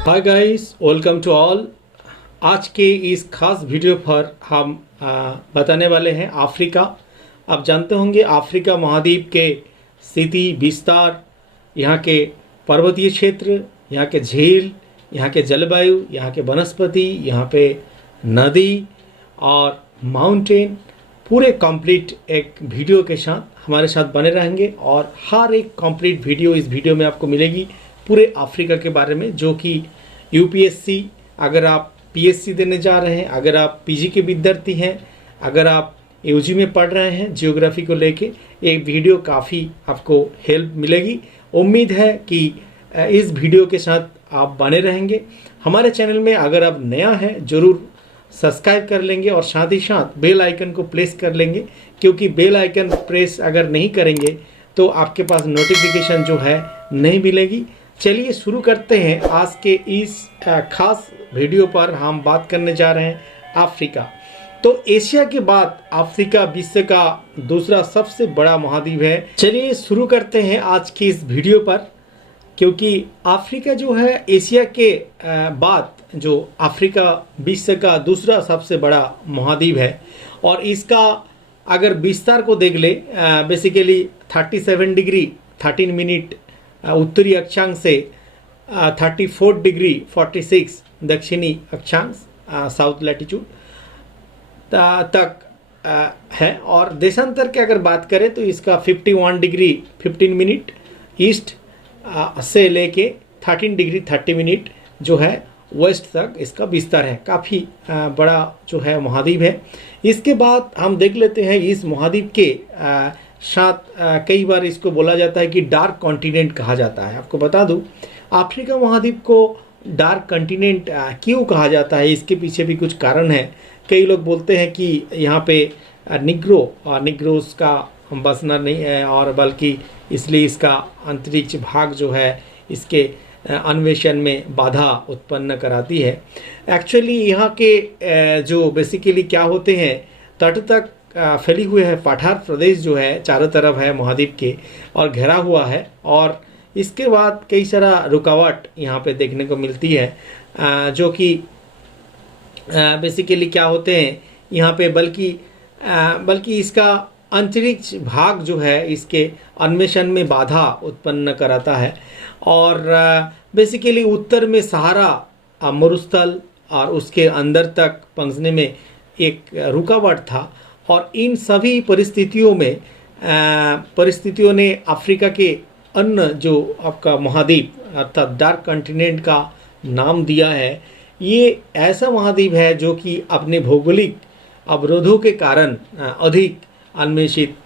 Hi guys, welcome to all. आज के इस खास वीडियो पर हम बताने वाले हैं अफ्रीका। आप जानते होंगे अफ्रीका महाद्वीप के स्थिति विस्तार, यहाँ के पर्वतीय क्षेत्र, यहाँ के झील, यहाँ के जलवायु, यहाँ के वनस्पति, यहाँ पे नदी और माउंटेन, पूरे कंप्लीट एक वीडियो के साथ हमारे साथ बने रहेंगे। और हर एक कंप्लीट वीडियो इस वीडियो में आपको मिलेगी पूरे अफ्रीका के बारे में, जो कि यूपीएससी, अगर आप पीएससी देने जा रहे हैं, अगर आप पीजी के विद्यार्थी हैं, अगर आप यूजी में पढ़ रहे हैं जियोग्राफी को लेके, ये वीडियो काफ़ी आपको हेल्प मिलेगी। उम्मीद है कि इस वीडियो के साथ आप बने रहेंगे। हमारे चैनल में अगर आप नया हैं ज़रूर सब्सक्राइब कर लेंगे और साथ ही साथ बेल आइकन को प्रेस कर लेंगे, क्योंकि बेल आइकन प्रेस अगर नहीं करेंगे तो आपके पास नोटिफिकेशन जो है नहीं मिलेगी। चलिए शुरू करते हैं। आज के इस खास वीडियो पर हम बात करने जा रहे हैं अफ्रीका। तो एशिया के बाद अफ्रीका विश्व का दूसरा सबसे बड़ा महाद्वीप है। चलिए शुरू करते हैं आज की इस वीडियो पर, क्योंकि अफ्रीका जो है एशिया के बाद जो अफ्रीका विश्व का दूसरा सबसे बड़ा महाद्वीप है। और इसका अगर विस्तार को देख ले, बेसिकली 37 डिग्री 13 मिनट उत्तरी अक्षांश से 34 डिग्री 46 दक्षिणी अक्षांश साउथ लैटिट्यूड तक है। और देशांतर की अगर बात करें तो इसका 51 डिग्री 15 मिनट ईस्ट से लेके 13 डिग्री 30 मिनट जो है वेस्ट तक इसका विस्तार है। काफ़ी बड़ा जो है महाद्वीप है। इसके बाद हम देख लेते हैं इस महाद्वीप के साथ कई बार इसको बोला जाता है कि डार्क कॉन्टिनेंट कहा जाता है। आपको बता दूं, अफ्रीका महाद्वीप को डार्क कॉन्टिनेंट क्यों कहा जाता है, इसके पीछे भी कुछ कारण है। कई लोग बोलते हैं कि यहाँ पे निग्रोस का बसना नहीं है, और बल्कि इसलिए इसका अंतरिक्ष भाग जो है इसके अन्वेषण में बाधा उत्पन्न कराती है। एक्चुअली यहाँ के जो बेसिकली क्या होते हैं, तट तक फैली हुई है पठार प्रदेश जो है चारों तरफ है महाद्वीप के और घेरा हुआ है। और इसके बाद कई सारा रुकावट यहाँ पे देखने को मिलती है, जो कि बेसिकली क्या होते हैं यहाँ पे, बल्कि इसका अंतरिक्ष भाग जो है इसके अन्वेषण में बाधा उत्पन्न कराता है। और बेसिकली उत्तर में सहारा मरुस्थल और उसके अंदर तक पहुंचने में एक रुकावट था। और इन सभी परिस्थितियों ने अफ्रीका के अन्य जो आपका महाद्वीप अर्थात डार्क कॉन्टिनेंट का नाम दिया है। ये ऐसा महाद्वीप है जो कि अपने भौगोलिक अवरोधों के कारण अधिक अन्वेषित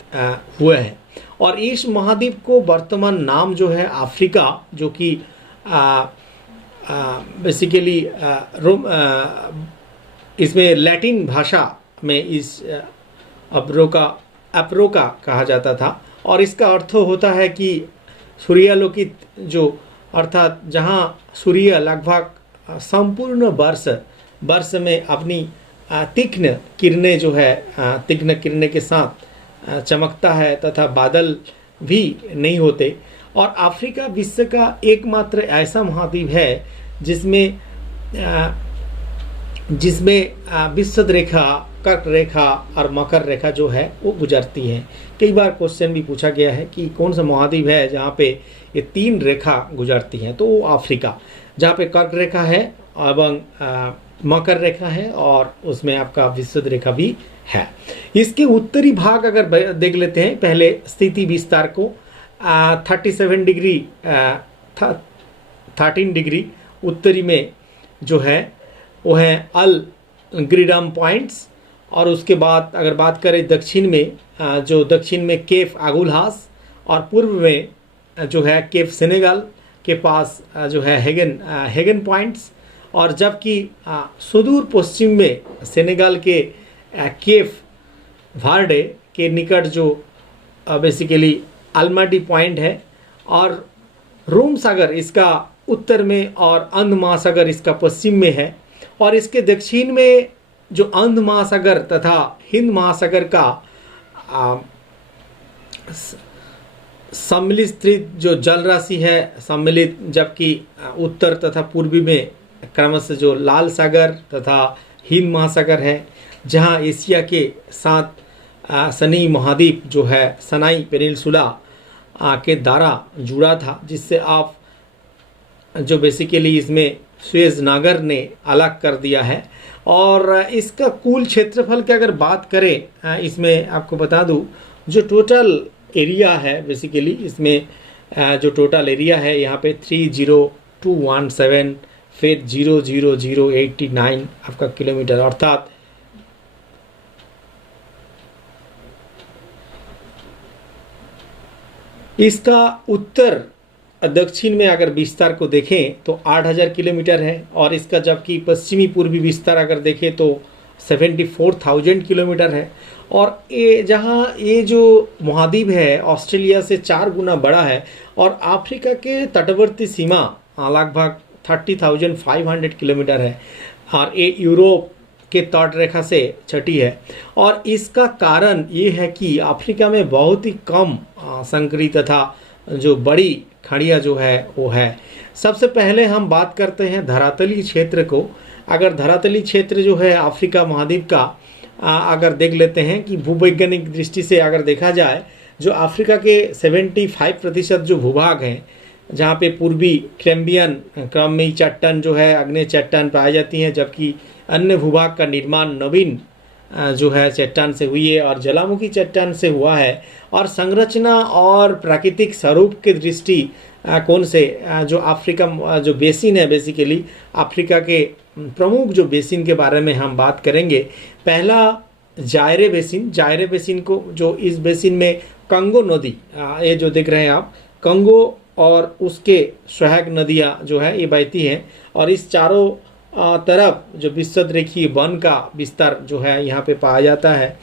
हुए हैं। और इस महाद्वीप को वर्तमान नाम जो है अफ्रीका, जो कि बेसिकली इसमें लैटिन भाषा में इस अप्रोका कहा जाता था। और इसका अर्थ होता है कि सूर्यालोकित, जो अर्थात जहाँ सूर्य लगभग संपूर्ण वर्ष में अपनी तीक्ष्ण किरणें जो है तीक्ष्ण किरणें के साथ चमकता है तथा बादल भी नहीं होते। और अफ्रीका विश्व का एकमात्र ऐसा महाद्वीप है जिसमें विषुवत रेखा, कर्क रेखा और मकर रेखा जो है वो गुजरती है। कई बार क्वेश्चन भी पूछा गया है कि कौन सा महाद्वीप है जहाँ पे ये तीन रेखा गुजरती हैं, तो वो अफ्रीका, जहाँ पे कर्क रेखा है एवं मकर रेखा है और उसमें आपका विषुवत रेखा भी है। इसके उत्तरी भाग अगर देख लेते हैं पहले स्थिति विस्तार को, 37 डिग्री 13 डिग्री उत्तरी में जो है वो है अल ग्रीडम पॉइंट्स। और उसके बाद अगर बात करें दक्षिण में, जो दक्षिण में केप आगुलहास, और पूर्व में जो है केप सेनेगल के पास जो है हेगन पॉइंट्स। और जबकि सुदूर पश्चिम में सेनेगल के केप वार्डे के निकट जो बेसिकली अल्माडी पॉइंट है। और रोम सागर इसका उत्तर में और अंध महासागर इसका पश्चिम में है। और इसके दक्षिण में जो अंध महासागर तथा हिंद महासागर का सम्मिलित जो जल राशि है सम्मिलित, जबकि उत्तर तथा पूर्वी में क्रमशः जो लाल सागर तथा हिंद महासागर है, जहां एशिया के साथ सनी महाद्वीप जो है सनाई पेनिनसुला के द्वारा जुड़ा था, जिससे आप जो बेसिकली इसमें सुएज नागर ने अलग कर दिया है। और इसका कुल क्षेत्रफल की अगर बात करें, इसमें आपको बता दूं जो टोटल एरिया है बेसिकली इसमें जो टोटल एरिया है यहाँ पे 30217 फिर 00089 आपका किलोमीटर, अर्थात इसका उत्तर दक्षिण में अगर विस्तार को देखें तो 8000 किलोमीटर है, और इसका जबकि पश्चिमी पूर्वी विस्तार अगर देखें तो 74,000 किलोमीटर है। और ये जहाँ ये जो महाद्वीप है ऑस्ट्रेलिया से 4 गुना बड़ा है, और अफ्रीका के तटवर्ती सीमा लगभग 30,500 किलोमीटर है, और ये यूरोप के तट रेखा से छठी है। और इसका कारण ये है कि अफ्रीका में बहुत ही कम संकरी तथा जो बड़ी खाड़ियाँ जो है वो है। सबसे पहले हम बात करते हैं धरातली क्षेत्र को। अगर धरातली क्षेत्र जो है अफ्रीका महाद्वीप का अगर देख लेते हैं कि भूवैज्ञानिक दृष्टि से अगर देखा जाए, जो अफ्रीका के 75% जो भूभाग हैं, जहाँ पे पूर्वी कैम्बियन क्रममी चट्टान जो है आग्नेय चट्टान पाई जाती हैं, जबकि अन्य भूभाग का निर्माण नवीन जो है चट्टान से हुई है और जलामुखी चट्टान से हुआ है। और संरचना और प्राकृतिक स्वरूप के दृष्टि कौन से जो अफ्रीका जो बेसिन है, बेसिकली अफ्रीका के प्रमुख जो बेसिन के बारे में हम बात करेंगे। पहला जायरे बेसिन, जायरे बेसिन को जो इस बेसिन में कंगो नदी, ये जो देख रहे हैं आप, कंगो और उसके सहायक नदियाँ जो है ये बहती हैं, और इस चारों तरफ जो विस्तृत रेखीय वन का विस्तार जो है यहाँ पे पाया जाता है।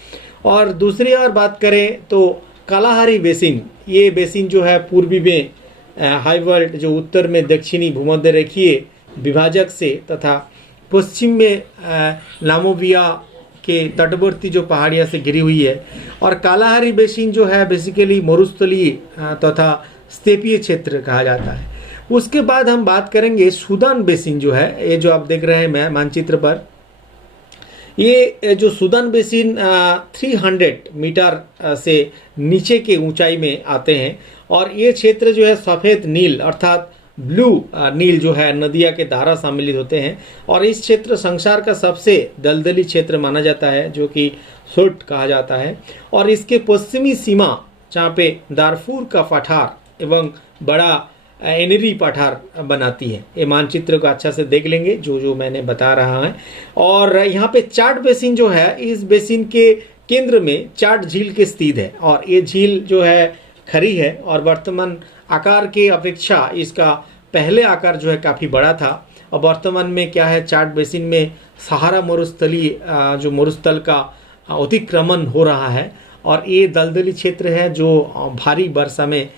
और दूसरी और बात करें तो कालाहारी बेसिन, ये बेसिन जो है पूर्वी में हाईवर्ल्ड जो उत्तर में दक्षिणी भूमध्य रेखीय विभाजक से तथा पश्चिम में नामोबिया के तटवर्ती जो पहाड़ियाँ से घिरी हुई है। और कालाहारी बेसिन जो है बेसिकली मरुस्थलीय तथा स्टेपीय क्षेत्र कहा जाता है। उसके बाद हम बात करेंगे सूडान बेसिन जो है, ये जो आप देख रहे हैं मानचित्र पर, ये जो सूडान बेसिन 300 मीटर से नीचे के ऊंचाई में आते हैं। और ये क्षेत्र जो है सफ़ेद नील अर्थात ब्लू नील जो है नदिया के धारा सम्मिलित होते हैं। और इस क्षेत्र संसार का सबसे दलदली क्षेत्र माना जाता है, जो कि सोट कहा जाता है। और इसके पश्चिमी सीमा जहाँ पे दारफूर का पठार एवं बड़ा एनरी पठार बनाती है। ये मानचित्र को अच्छा से देख लेंगे जो मैंने बता रहा है। और यहाँ पे चाड बेसिन जो है, इस बेसिन के केंद्र में चाड झील के स्थित है, और ये झील जो है खरी है, और वर्तमान आकार के अपेक्षा इसका पहले आकार जो है काफ़ी बड़ा था। और वर्तमान में क्या है, चाड बेसिन में सहारा मरुस्थलीय जो मरुस्थल का अतिक्रमण हो रहा है, और ये दलदली क्षेत्र है जो भारी वर्षा में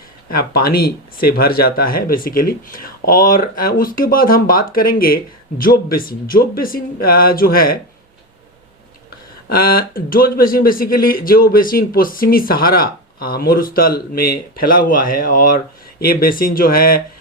पानी से भर जाता है बेसिकली। और उसके बाद हम बात करेंगे जोब बेसिन। जोब बेसिन जो है जोब बेसिन बेसिकली जो बेसिन पश्चिमी सहारा मरुस्थल में फैला हुआ है, और ये बेसिन जो है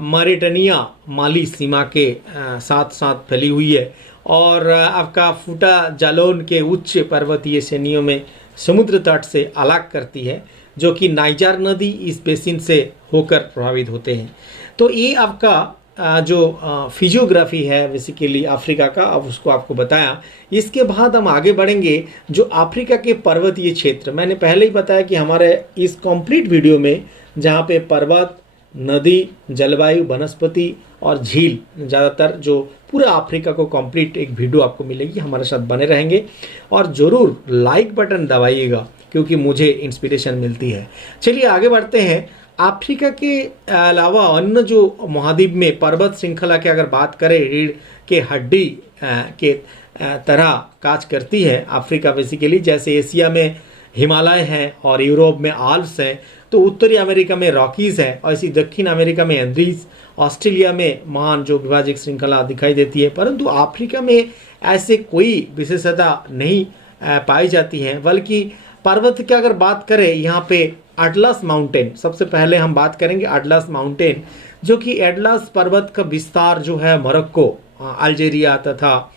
मॉरिटानिया माली सीमा के साथ साथ फैली हुई है। और आपका फूटा जालोन के उच्च पर्वतीय श्रेणियों में समुद्र तट से अलग करती है, जो कि नाइजर नदी इस बेसिन से होकर प्रभावित होते हैं। तो ये आपका जो फिजियोग्राफी है बेसिकली अफ्रीका का, अब उसको आपको बताया। इसके बाद हम आगे बढ़ेंगे जो अफ्रीका के पर्वतीय क्षेत्र। मैंने पहले ही बताया कि हमारे इस कंप्लीट वीडियो में जहाँ पे पर्वत, नदी, जलवायु, वनस्पति और झील, ज़्यादातर जो पूरा अफ्रीका को कंप्लीट एक वीडियो आपको मिलेगी। हमारे साथ बने रहेंगे और ज़रूर लाइक बटन दबाइएगा, क्योंकि मुझे इंस्पिरेशन मिलती है। चलिए आगे बढ़ते हैं। अफ्रीका के अलावा अन्य जो महाद्वीप में पर्वत श्रृंखला की अगर बात करें, रीढ़ के हड्डी के तरह काज करती है अफ्रीका बेसिकली। जैसे एशिया में हिमालय हैं और यूरोप में आल्प्स हैं, तो उत्तरी अमेरिका में रॉकीज़ है, और इसी दक्षिण अमेरिका में एंडीज, ऑस्ट्रेलिया में महान जो विभाजक श्रृंखला दिखाई देती है। परंतु अफ्रीका में ऐसे कोई विशेषता नहीं पाई जाती है, बल्कि पर्वत की अगर बात करें यहाँ पे अटलस माउंटेन। सबसे पहले हम बात करेंगे अटलस माउंटेन, जो कि अटलस पर्वत का विस्तार जो है मोरक्को, अल्जीरिया तथा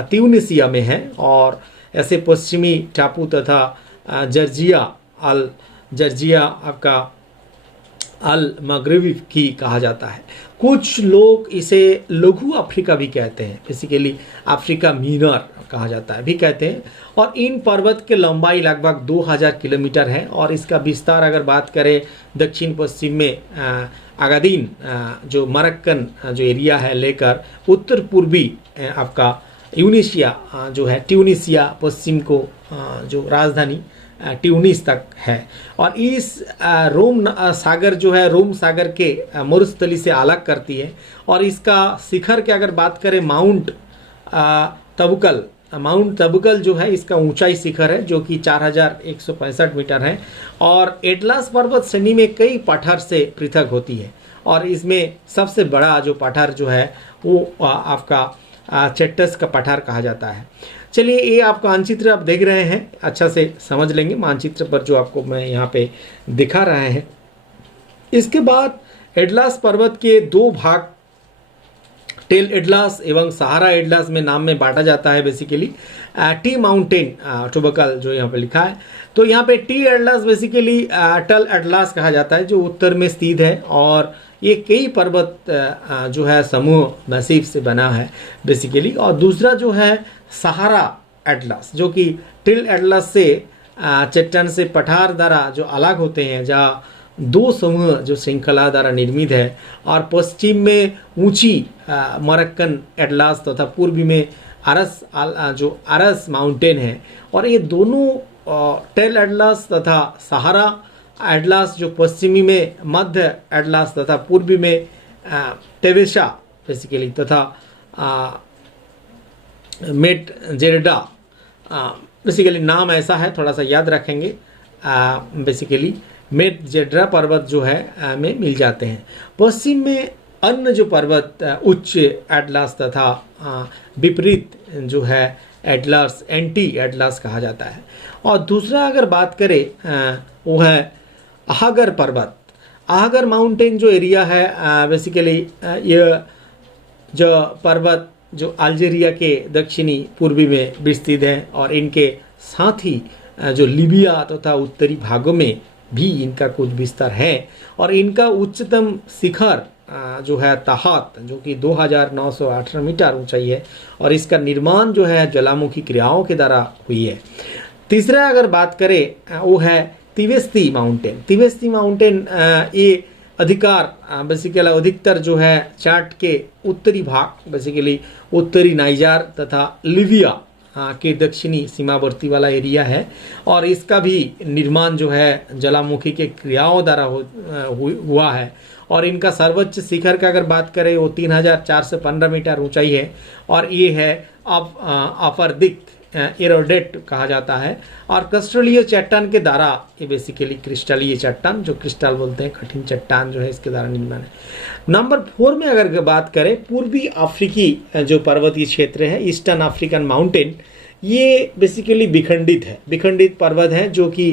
ट्यूनिसिया में है, और ऐसे पश्चिमी टापू तथा जर्जिया आपका अल मगरबी की कहा जाता है। कुछ लोग इसे लघु अफ्रीका भी कहते हैं, बेसिकली अफ्रीका मीनर कहा जाता है भी कहते हैं। और इन पर्वत की लंबाई लगभग 2000 किलोमीटर है, और इसका विस्तार अगर बात करें दक्षिण पश्चिम में अगादीन जो मरक्कन जो एरिया है लेकर उत्तर पूर्वी आपका यूनिशिया जो है ट्यूनिसिया, पश्चिम को जो राजधानी ट्यूनिस तक है। और इस रोम सागर जो है रोम सागर के मरुस्थली से अलग करती है। और इसका शिखर की अगर बात करें माउंट तबुकल जो है इसका ऊंचाई शिखर है, जो कि 4165 मीटर है। और एटलस पर्वत श्रेणी में कई पठार से पृथक होती है, और इसमें सबसे बड़ा जो पठार जो है वो आपका चेट्टस का पठार कहा जाता है। चलिए, ये आपका मानचित्र आप देख रहे हैं, अच्छा से समझ लेंगे मानचित्र पर जो आपको मैं यहाँ पे दिखा रहे हैं। इसके बाद एटलस पर्वत के दो भाग टेल एटलस एवं सहारा एटलस में नाम में बांटा जाता है। बेसिकली टी माउंटेन टोबकल जो यहाँ पे लिखा है, तो यहाँ पे टी एटलस बेसिकली टल एटलस कहा जाता है, जो उत्तर में स्थित है। और ये कई पर्वत जो है समूह मैसिव से बना है बेसिकली। और दूसरा जो है सहारा एटलस, जो कि टिल एटलस से चट्टान से पठार द्वारा जो अलग होते हैं, जहाँ दो समूह जो श्रृंखला द्वारा निर्मित है। और पश्चिम में ऊंची मरक्कन एटलस तथा पूर्वी में अरस माउंटेन है। और ये दोनों टेल एटलस तथा सहारा एटलस जो पश्चिमी में मध्य एटलस तथा पूर्वी में टेवेशा बेसिकली तथा मेट जेरडा, बेसिकली नाम ऐसा है, थोड़ा सा याद रखेंगे। बेसिकली मेट जेड्रा पर्वत जो है में मिल जाते हैं। पश्चिम में अन्य जो पर्वत उच्च एटलस तथा विपरीत जो है एटलस एंटी एटलस कहा जाता है। और दूसरा अगर बात करें वो है अहागर पर्वत। अहागर माउंटेन जो एरिया है बेसिकली ये जो पर्वत जो अल्जीरिया के दक्षिणी पूर्वी में विस्तृत है, और इनके साथ ही जो लीबिया तथा उत्तरी भागों में भी इनका कुछ विस्तार है। और इनका उच्चतम शिखर जो है ताहत, जो कि 2918 मीटर ऊंचाई है, और इसका निर्माण जो है ज्वालामुखी क्रियाओं के द्वारा हुई है। तीसरा अगर बात करें वो है तिवेस्ती माउंटेन। तिवेस्ती माउंटेन ये बेसिकली अधिकतर जो है चार्ट के उत्तरी भाग बेसिकली उत्तरी नाइजर तथा लीबिया के दक्षिणी सीमावर्ती वाला एरिया है। और इसका भी निर्माण जो है ज्वालामुखी के क्रियाओं द्वारा हुआ है। और इनका सर्वोच्च शिखर का अगर बात करें वो 3415 मीटर ऊंचाई है, और ये है अपर दिक एरोडेट कहा जाता है। और क्रिस्टलीय चट्टान के द्वारा ये बेसिकली क्रिस्टलीय चट्टान जो क्रिस्टल बोलते हैं, कठिन चट्टान जो है इसके द्वारा निर्माण है। नंबर 4 में अगर बात करें पूर्वी अफ्रीकी जो पर्वतीय क्षेत्र है ईस्टर्न अफ्रीकन माउंटेन, ये बेसिकली विखंडित पर्वत है, जो कि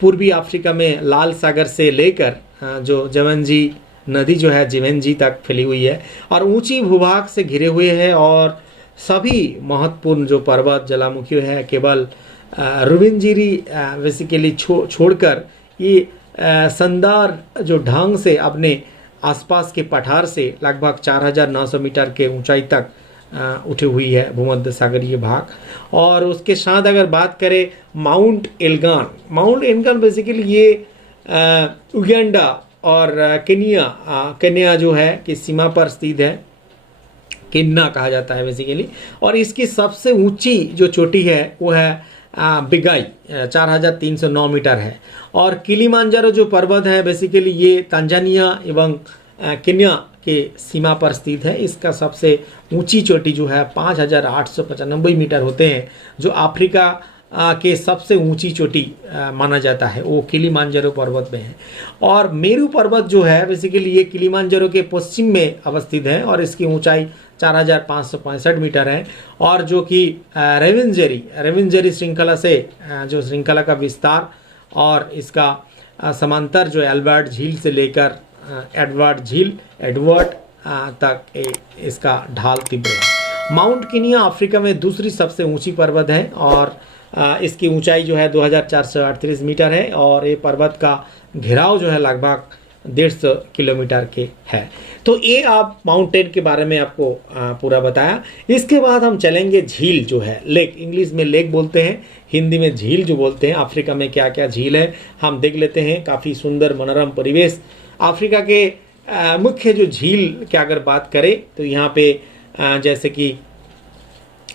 पूर्वी अफ्रीका में लाल सागर से लेकर जो जमनजी नदी जो है जिवेंजी तक फैली हुई है, और ऊंची भूभाग से घिरे हुए हैं। और सभी महत्वपूर्ण जो पर्वत ज्वालामुखी है केवल रुविंजिरी बेसिकली छोड़कर ये शानदार जो ढंग से अपने आसपास के पठार से लगभग 4900 मीटर के ऊंचाई तक उठी हुई है भूमध्य सागरीय भाग। और उसके साथ अगर बात करें माउंट एल्गान बेसिकली ये उगांडा और केन्या जो है कि सीमा पर स्थित है, किन्ना कहा जाता है बेसिकली। और इसकी सबसे ऊंची जो चोटी है वो है बिगाई 4309 मीटर है। और किलिमांजारो जो पर्वत है बेसिकली ये तंजानिया एवं केन्या के सीमा पर स्थित है। इसका सबसे ऊंची चोटी जो है 5895 मीटर होते हैं, जो अफ्रीका के सबसे ऊंची चोटी माना जाता है, वो किलिमांजारो पर्वत में है। और मेरू पर्वत जो है बेसिकली ये किलिमांजारो के पश्चिम में अवस्थित है, और इसकी ऊंचाई 4565 मीटर है। और जो कि रेविंजेरी श्रृंखला से जो श्रृंखला का विस्तार और इसका समांतर जो एल्बर्ट झील से लेकर एडवर्ड तक इसका ढाल तीव्र है। माउंट किनिया अफ्रीका में दूसरी सबसे ऊंची पर्वत है और इसकी ऊंचाई जो है 2438 मीटर है और ये पर्वत का घेराव जो है लगभग 150 किलोमीटर के है। तो ये आप माउंटेन के बारे में आपको पूरा बताया। इसके बाद हम चलेंगे झील जो है, लेक, इंग्लिश में लेक बोलते हैं, हिंदी में झील जो बोलते हैं। अफ्रीका में क्या क्या झील है हम देख लेते हैं। काफ़ी सुंदर मनोरम परिवेश। अफ्रीका के मुख्य जो झील की अगर बात करें तो यहाँ पे जैसे कि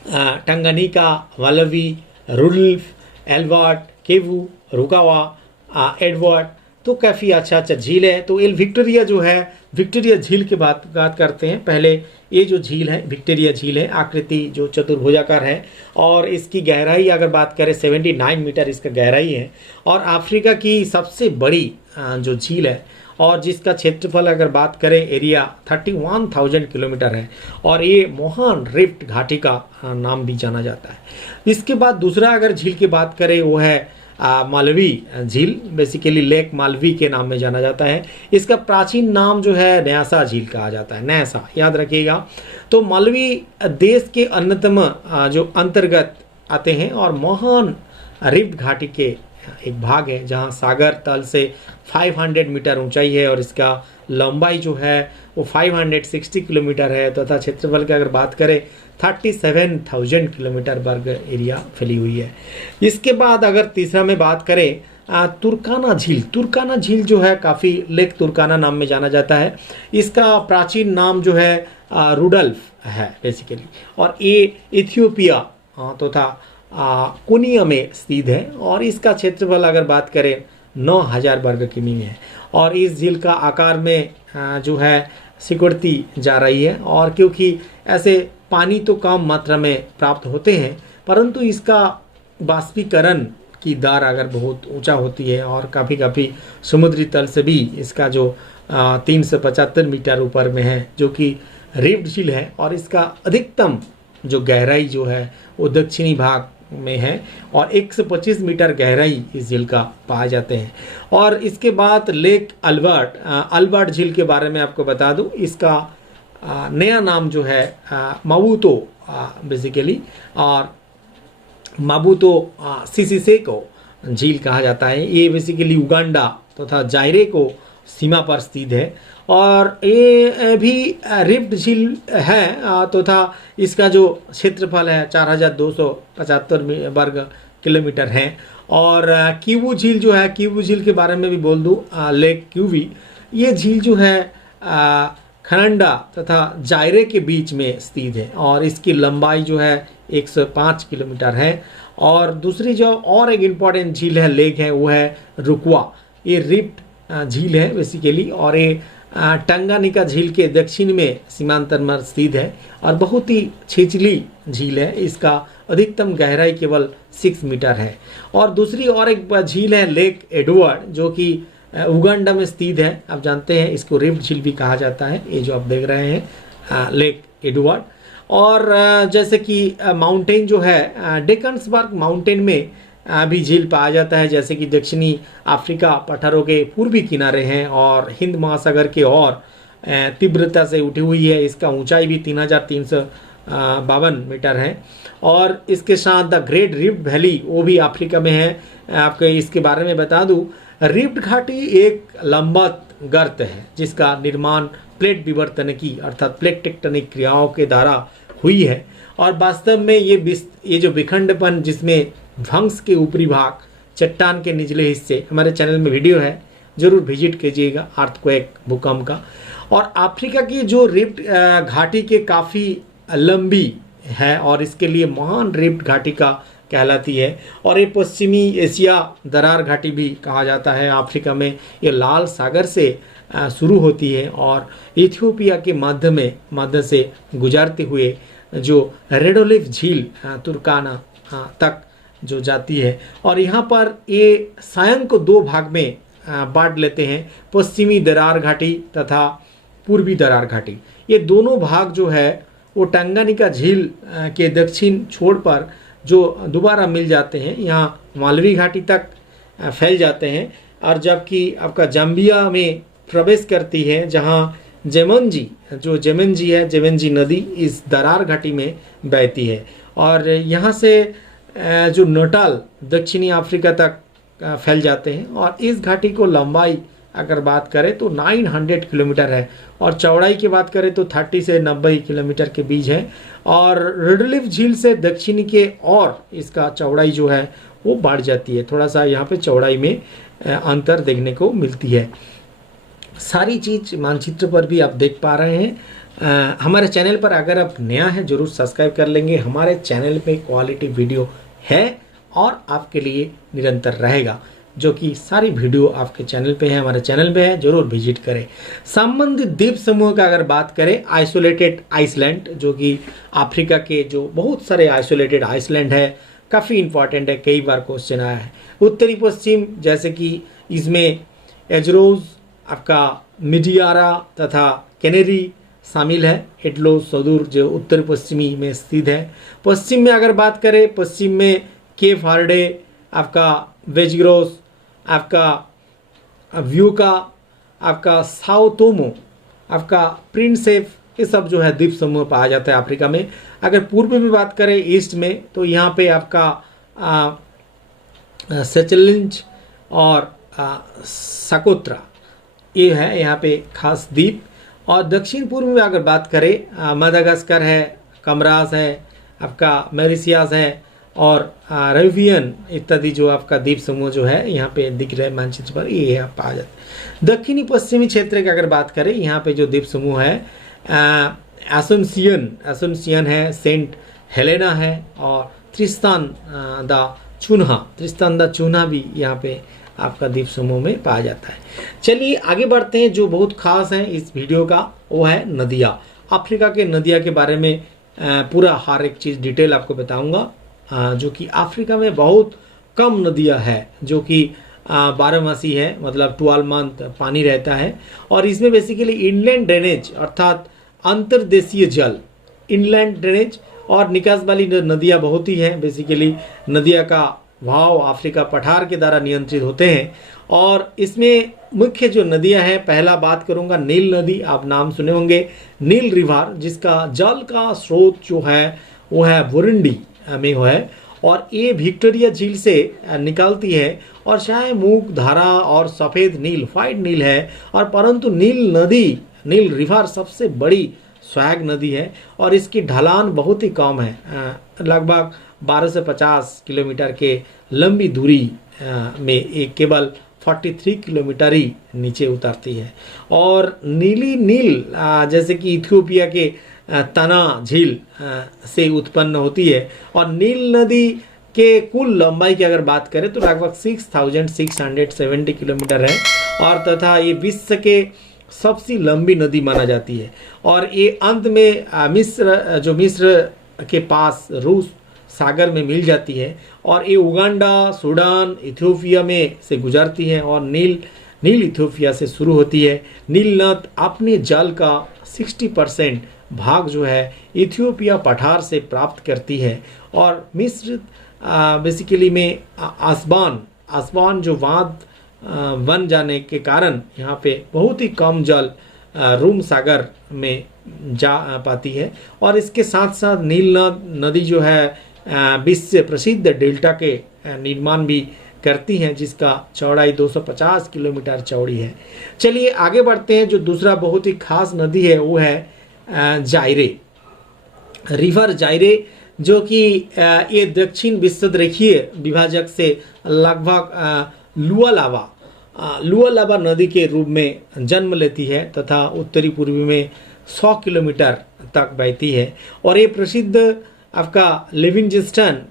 टंगानिका, वालवी, रुडल्फ, एल्बर्ट, केवू, रुकावा, एडवर्ड, तो काफ़ी अच्छा झील है। तो एल विक्टोरिया जो है, विक्टोरिया झील की बात करते हैं। पहले ये जो झील है विक्टोरिया झील है, आकृति जो चतुर्भुजाकार है और इसकी गहराई अगर बात करें 79 मीटर इसका गहराई है और अफ्रीका की सबसे बड़ी जो झील है और जिसका क्षेत्रफल अगर बात करें एरिया 31,000 किलोमीटर है और ये मोहन रिफ्ट घाटी का नाम भी जाना जाता है। इसके बाद दूसरा अगर झील की बात करें वो है मालवी झील, बेसिकली लेक मालवी के नाम में जाना जाता है। इसका प्राचीन नाम जो है न्यासा झील कहा जाता है, न्यासा, याद रखिएगा। तो मालवी देश के अन्यतम जो अंतर्गत आते हैं और मोहन रिफ्ट घाटी के एक भाग है जहां सागर तल से 500 मीटर ऊंचाई है और इसका लंबाई जो है वो 560 किलोमीटर है तथा क्षेत्रफल की अगर बात करें 37,000 किलोमीटर वर्ग एरिया फैली हुई है। इसके बाद अगर तीसरा में बात करें तुर्काना झील, तुर्काना झील जो है काफ़ी लेक तुर्काना नाम में जाना जाता है। इसका प्राचीन नाम जो है रुडल्फ है बेसिकली और ये इथियोपिया तथा कोनिया में स्थित है और इसका क्षेत्रफल अगर बात करें 9,000 वर्ग किमी है और इस झील का आकार में जो है सिकुड़ती जा रही है और क्योंकि ऐसे पानी तो कम मात्रा में प्राप्त होते हैं परंतु इसका बाष्पीकरण की दर अगर बहुत ऊंचा होती है और काफ़ी काफ़ी समुद्री तल से भी इसका जो 375 मीटर ऊपर में है जो कि रिफ्ट झील है और इसका अधिकतम जो गहराई जो है वो दक्षिणी भाग में है और 125 मीटर गहराई इस झील का पाए जाते हैं। और इसके बाद लेक अल्बर्ट झील के बारे में आपको बता दूं, इसका नया नाम जो है माबूतो बेसिकली और माबूतो सिसिसेको झील कहा जाता है। ये बेसिकली उगांडा तथा जायरे को सीमा पर स्थित है और ये भी रिफ्ट झील है तथा इसका जो क्षेत्रफल है 4,275 वर्ग किलोमीटर है। और किवू झील जो है, किवू झील के बारे में भी बोल दूँ, लेक क्यूवी, ये झील जो है खनंडा तथा जायरे के बीच में स्थित है और इसकी लंबाई जो है 105 किलोमीटर है। और दूसरी जो और एक इम्पॉर्टेंट झील है, लेक है, वो है रुकवा। ये रिफ्ट झील है बेसिकली और ये टंगानिका झील के दक्षिण में सीमांतर में स्थित है और बहुत ही छिछली झील है। इसका अधिकतम गहराई केवल 6 मीटर है। और दूसरी और एक झील है लेक एडवर्ड जो कि उगांडा में स्थित है। आप जानते हैं इसको रिफ्ट झील भी कहा जाता है, ये जो आप देख रहे हैं लेक एडवर्ड। और जैसे कि माउंटेन जो है डेकन्सबर्ग माउंटेन में भी झील पाया जाता है, जैसे कि दक्षिणी अफ्रीका पठारों के पूर्वी किनारे हैं और हिंद महासागर के और तीव्रता से उठी हुई है। इसका ऊंचाई भी 3,352 मीटर है। और इसके साथ द ग्रेट रिफ्ट वैली वो भी अफ्रीका में है। आपको इसके बारे में बता दूं, रिफ्ट घाटी एक लंबा गर्त है जिसका निर्माण प्लेट विवर्तन की अर्थात प्लेट टेक्टोनिक क्रियाओं के द्वारा हुई है और वास्तव में ये जो विखंडपन जिसमें ध्वंस के ऊपरी भाग चट्टान के निचले हिस्से, हमारे चैनल में वीडियो है, जरूर विजिट कीजिएगा, अर्थक्वेक भूकंप का। और अफ्रीका की जो रिफ्ट घाटी के काफ़ी लंबी है और इसके लिए महान रिफ्ट घाटी का कहलाती है और ये पश्चिमी एशिया दरार घाटी भी कहा जाता है। अफ्रीका में ये लाल सागर से शुरू होती है और इथियोपिया के मध्य से गुजरते हुए जो रेडोलिफ झील तुर्काना तक जो जाती है। और यहाँ पर ये स्वयं को 2 भाग में बांट लेते हैं, पश्चिमी दरार घाटी तथा पूर्वी दरार घाटी। ये दोनों भाग जो है वो टंगानिका झील के दक्षिण छोर पर जो दोबारा मिल जाते हैं, यहाँ मालवी घाटी तक फैल जाते हैं और जबकि आपका जाम्बिया में प्रवेश करती है, जहाँ जेमनजी है, जेमनजी नदी इस दरार घाटी में बहती है। और यहाँ से जो नटाल दक्षिणी अफ्रीका तक फैल जाते हैं। और इस घाटी को लंबाई अगर बात करें तो 900 किलोमीटर है, और चौड़ाई की बात करें तो 30 से 90 किलोमीटर के बीच है। और रेडक्लिफ झील से दक्षिणी के और इसका चौड़ाई जो है वो बढ़ जाती है, थोड़ा सा यहाँ पे चौड़ाई में अंतर देखने को मिलती है। सारी चीज़ मानचित्र पर भी आप देख पा रहे हैं। हमारे चैनल पर अगर आप नया है जरूर सब्सक्राइब कर लेंगे। हमारे चैनल पे क्वालिटी वीडियो है और आपके लिए निरंतर रहेगा, जो कि सारी वीडियो आपके चैनल पे है, हमारे चैनल पे है, जरूर विजिट करें। संबंधित द्वीप समूह का अगर बात करें, आइसोलेटेड आइसलैंड, जो कि अफ्रीका के जो बहुत सारे आइसोलेटेड आइसलैंड है, काफ़ी इंपॉर्टेंट है, कई बार क्वेश्चन आया है। उत्तरी पश्चिम जैसे कि इसमें एजरोज, आपका मिडियारा तथा कैनेरी शामिल है। एटलो सदूर जो उत्तर पश्चिमी में स्थित है। पश्चिम में अगर बात करें, पश्चिम में केप हार्डे, आपका वेजग्रोस, आपका व्यूका, आपका साओतोमो, आपका प्रिंसेप, ये सब जो है द्वीप समूह पाया जाता है अफ्रीका में। अगर पूर्व में बात करें ईस्ट में, तो यहाँ पे आपका सेचलिंज और सकोत्रा ये है यहाँ पे खास द्वीप। और दक्षिण पूर्व में अगर बात करें, मदागास्कर है, कमरास है, आपका मॉरिशियस है और रेवियन इत्यादि जो आपका द्वीप समूह जो है यहाँ पे दिख रहे हैं मानचित्र पर, ये है पाया जाता है। दक्षिणी पश्चिमी क्षेत्र की अगर बात करें, यहाँ पे जो द्वीप समूह है एसुनसियन है, सेंट हेलेना है और त्रिस्तान दा चून्हा भी यहाँ पे आपका द्वीप समूह में पाया जाता है। चलिए आगे बढ़ते हैं। जो बहुत खास है इस वीडियो का वो है नदियाँ। अफ्रीका के नदियाँ के बारे में पूरा हर एक चीज़ डिटेल आपको बताऊंगा। जो कि अफ्रीका में बहुत कम नदियाँ है, जो कि 12 मासी है, मतलब 12 मंथ पानी रहता है। और इसमें बेसिकली इनलैंड ड्रेनेज अर्थात अंतर्देशीय जल, इनलैंड ड्रेनेज और निकास वाली नदियाँ बहुत ही हैं। बेसिकली नदियाँ का भाव अफ्रीका पठार के द्वारा नियंत्रित होते हैं। और इसमें मुख्य जो नदियां हैं, पहला बात करूंगा नील नदी, आप नाम सुने होंगे, नील रिवर, जिसका जल का स्रोत जो है वो है बुरुंडी में है। और ये विक्टोरिया झील से निकलती है और चाहे मूक धारा और सफ़ेद नील, व्हाइट नील है, और परंतु नील नदी, नील रिवर सबसे बड़ी सहायक नदी है और इसकी ढलान बहुत ही कम है। लगभग 12 से 50 किलोमीटर के लंबी दूरी में एक केवल 43 किलोमीटर ही नीचे उतरती है। और नीली नील जैसे कि इथियोपिया के तना झील से उत्पन्न होती है। और नील नदी के कुल लंबाई की अगर बात करें तो लगभग 6670 किलोमीटर है, और तथा ये विश्व के सबसे लंबी नदी माना जाती है। और ये अंत में मिस्र के पास रूस सागर में मिल जाती है और ये उगांडा, सूडान, इथियोपिया में से गुजरती है और नील इथियोपिया से शुरू होती है। नील नद अपने जल का 60% भाग जो है इथियोपिया पठार से प्राप्त करती है। और मिस्र बेसिकली में आसबान जो बांध बन जाने के कारण यहाँ पे बहुत ही कम जल रूम सागर में जा पाती है। और इसके साथ साथ नील नदी जो है विश्व प्रसिद्ध डेल्टा के निर्माण भी करती हैं, जिसका चौड़ाई 250 किलोमीटर चौड़ी है। चलिए आगे बढ़ते हैं। जो दूसरा बहुत ही खास नदी है वो है जायरे, रिवर जायरे, जो कि ये दक्षिण विषुवरेखीय विभाजक से लगभग लुआलाबा नदी के रूप में जन्म लेती है तथा उत्तरी पूर्वी में 100 किलोमीटर तक बहती है। और ये प्रसिद्ध आपका लिविंगस्टन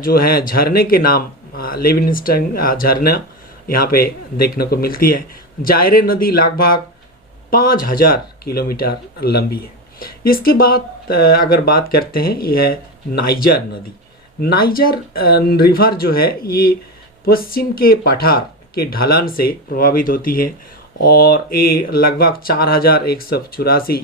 जो है झरने के नाम, लिविंगस्टन झरना यहाँ पे देखने को मिलती है। जायरे नदी लगभग 5000 किलोमीटर लंबी है। इसके बाद अगर बात करते हैं, ये है नाइजर नदी। नाइजर रिवर जो है ये पश्चिम के पठार के ढलान से प्रभावित होती है और ये लगभग 4184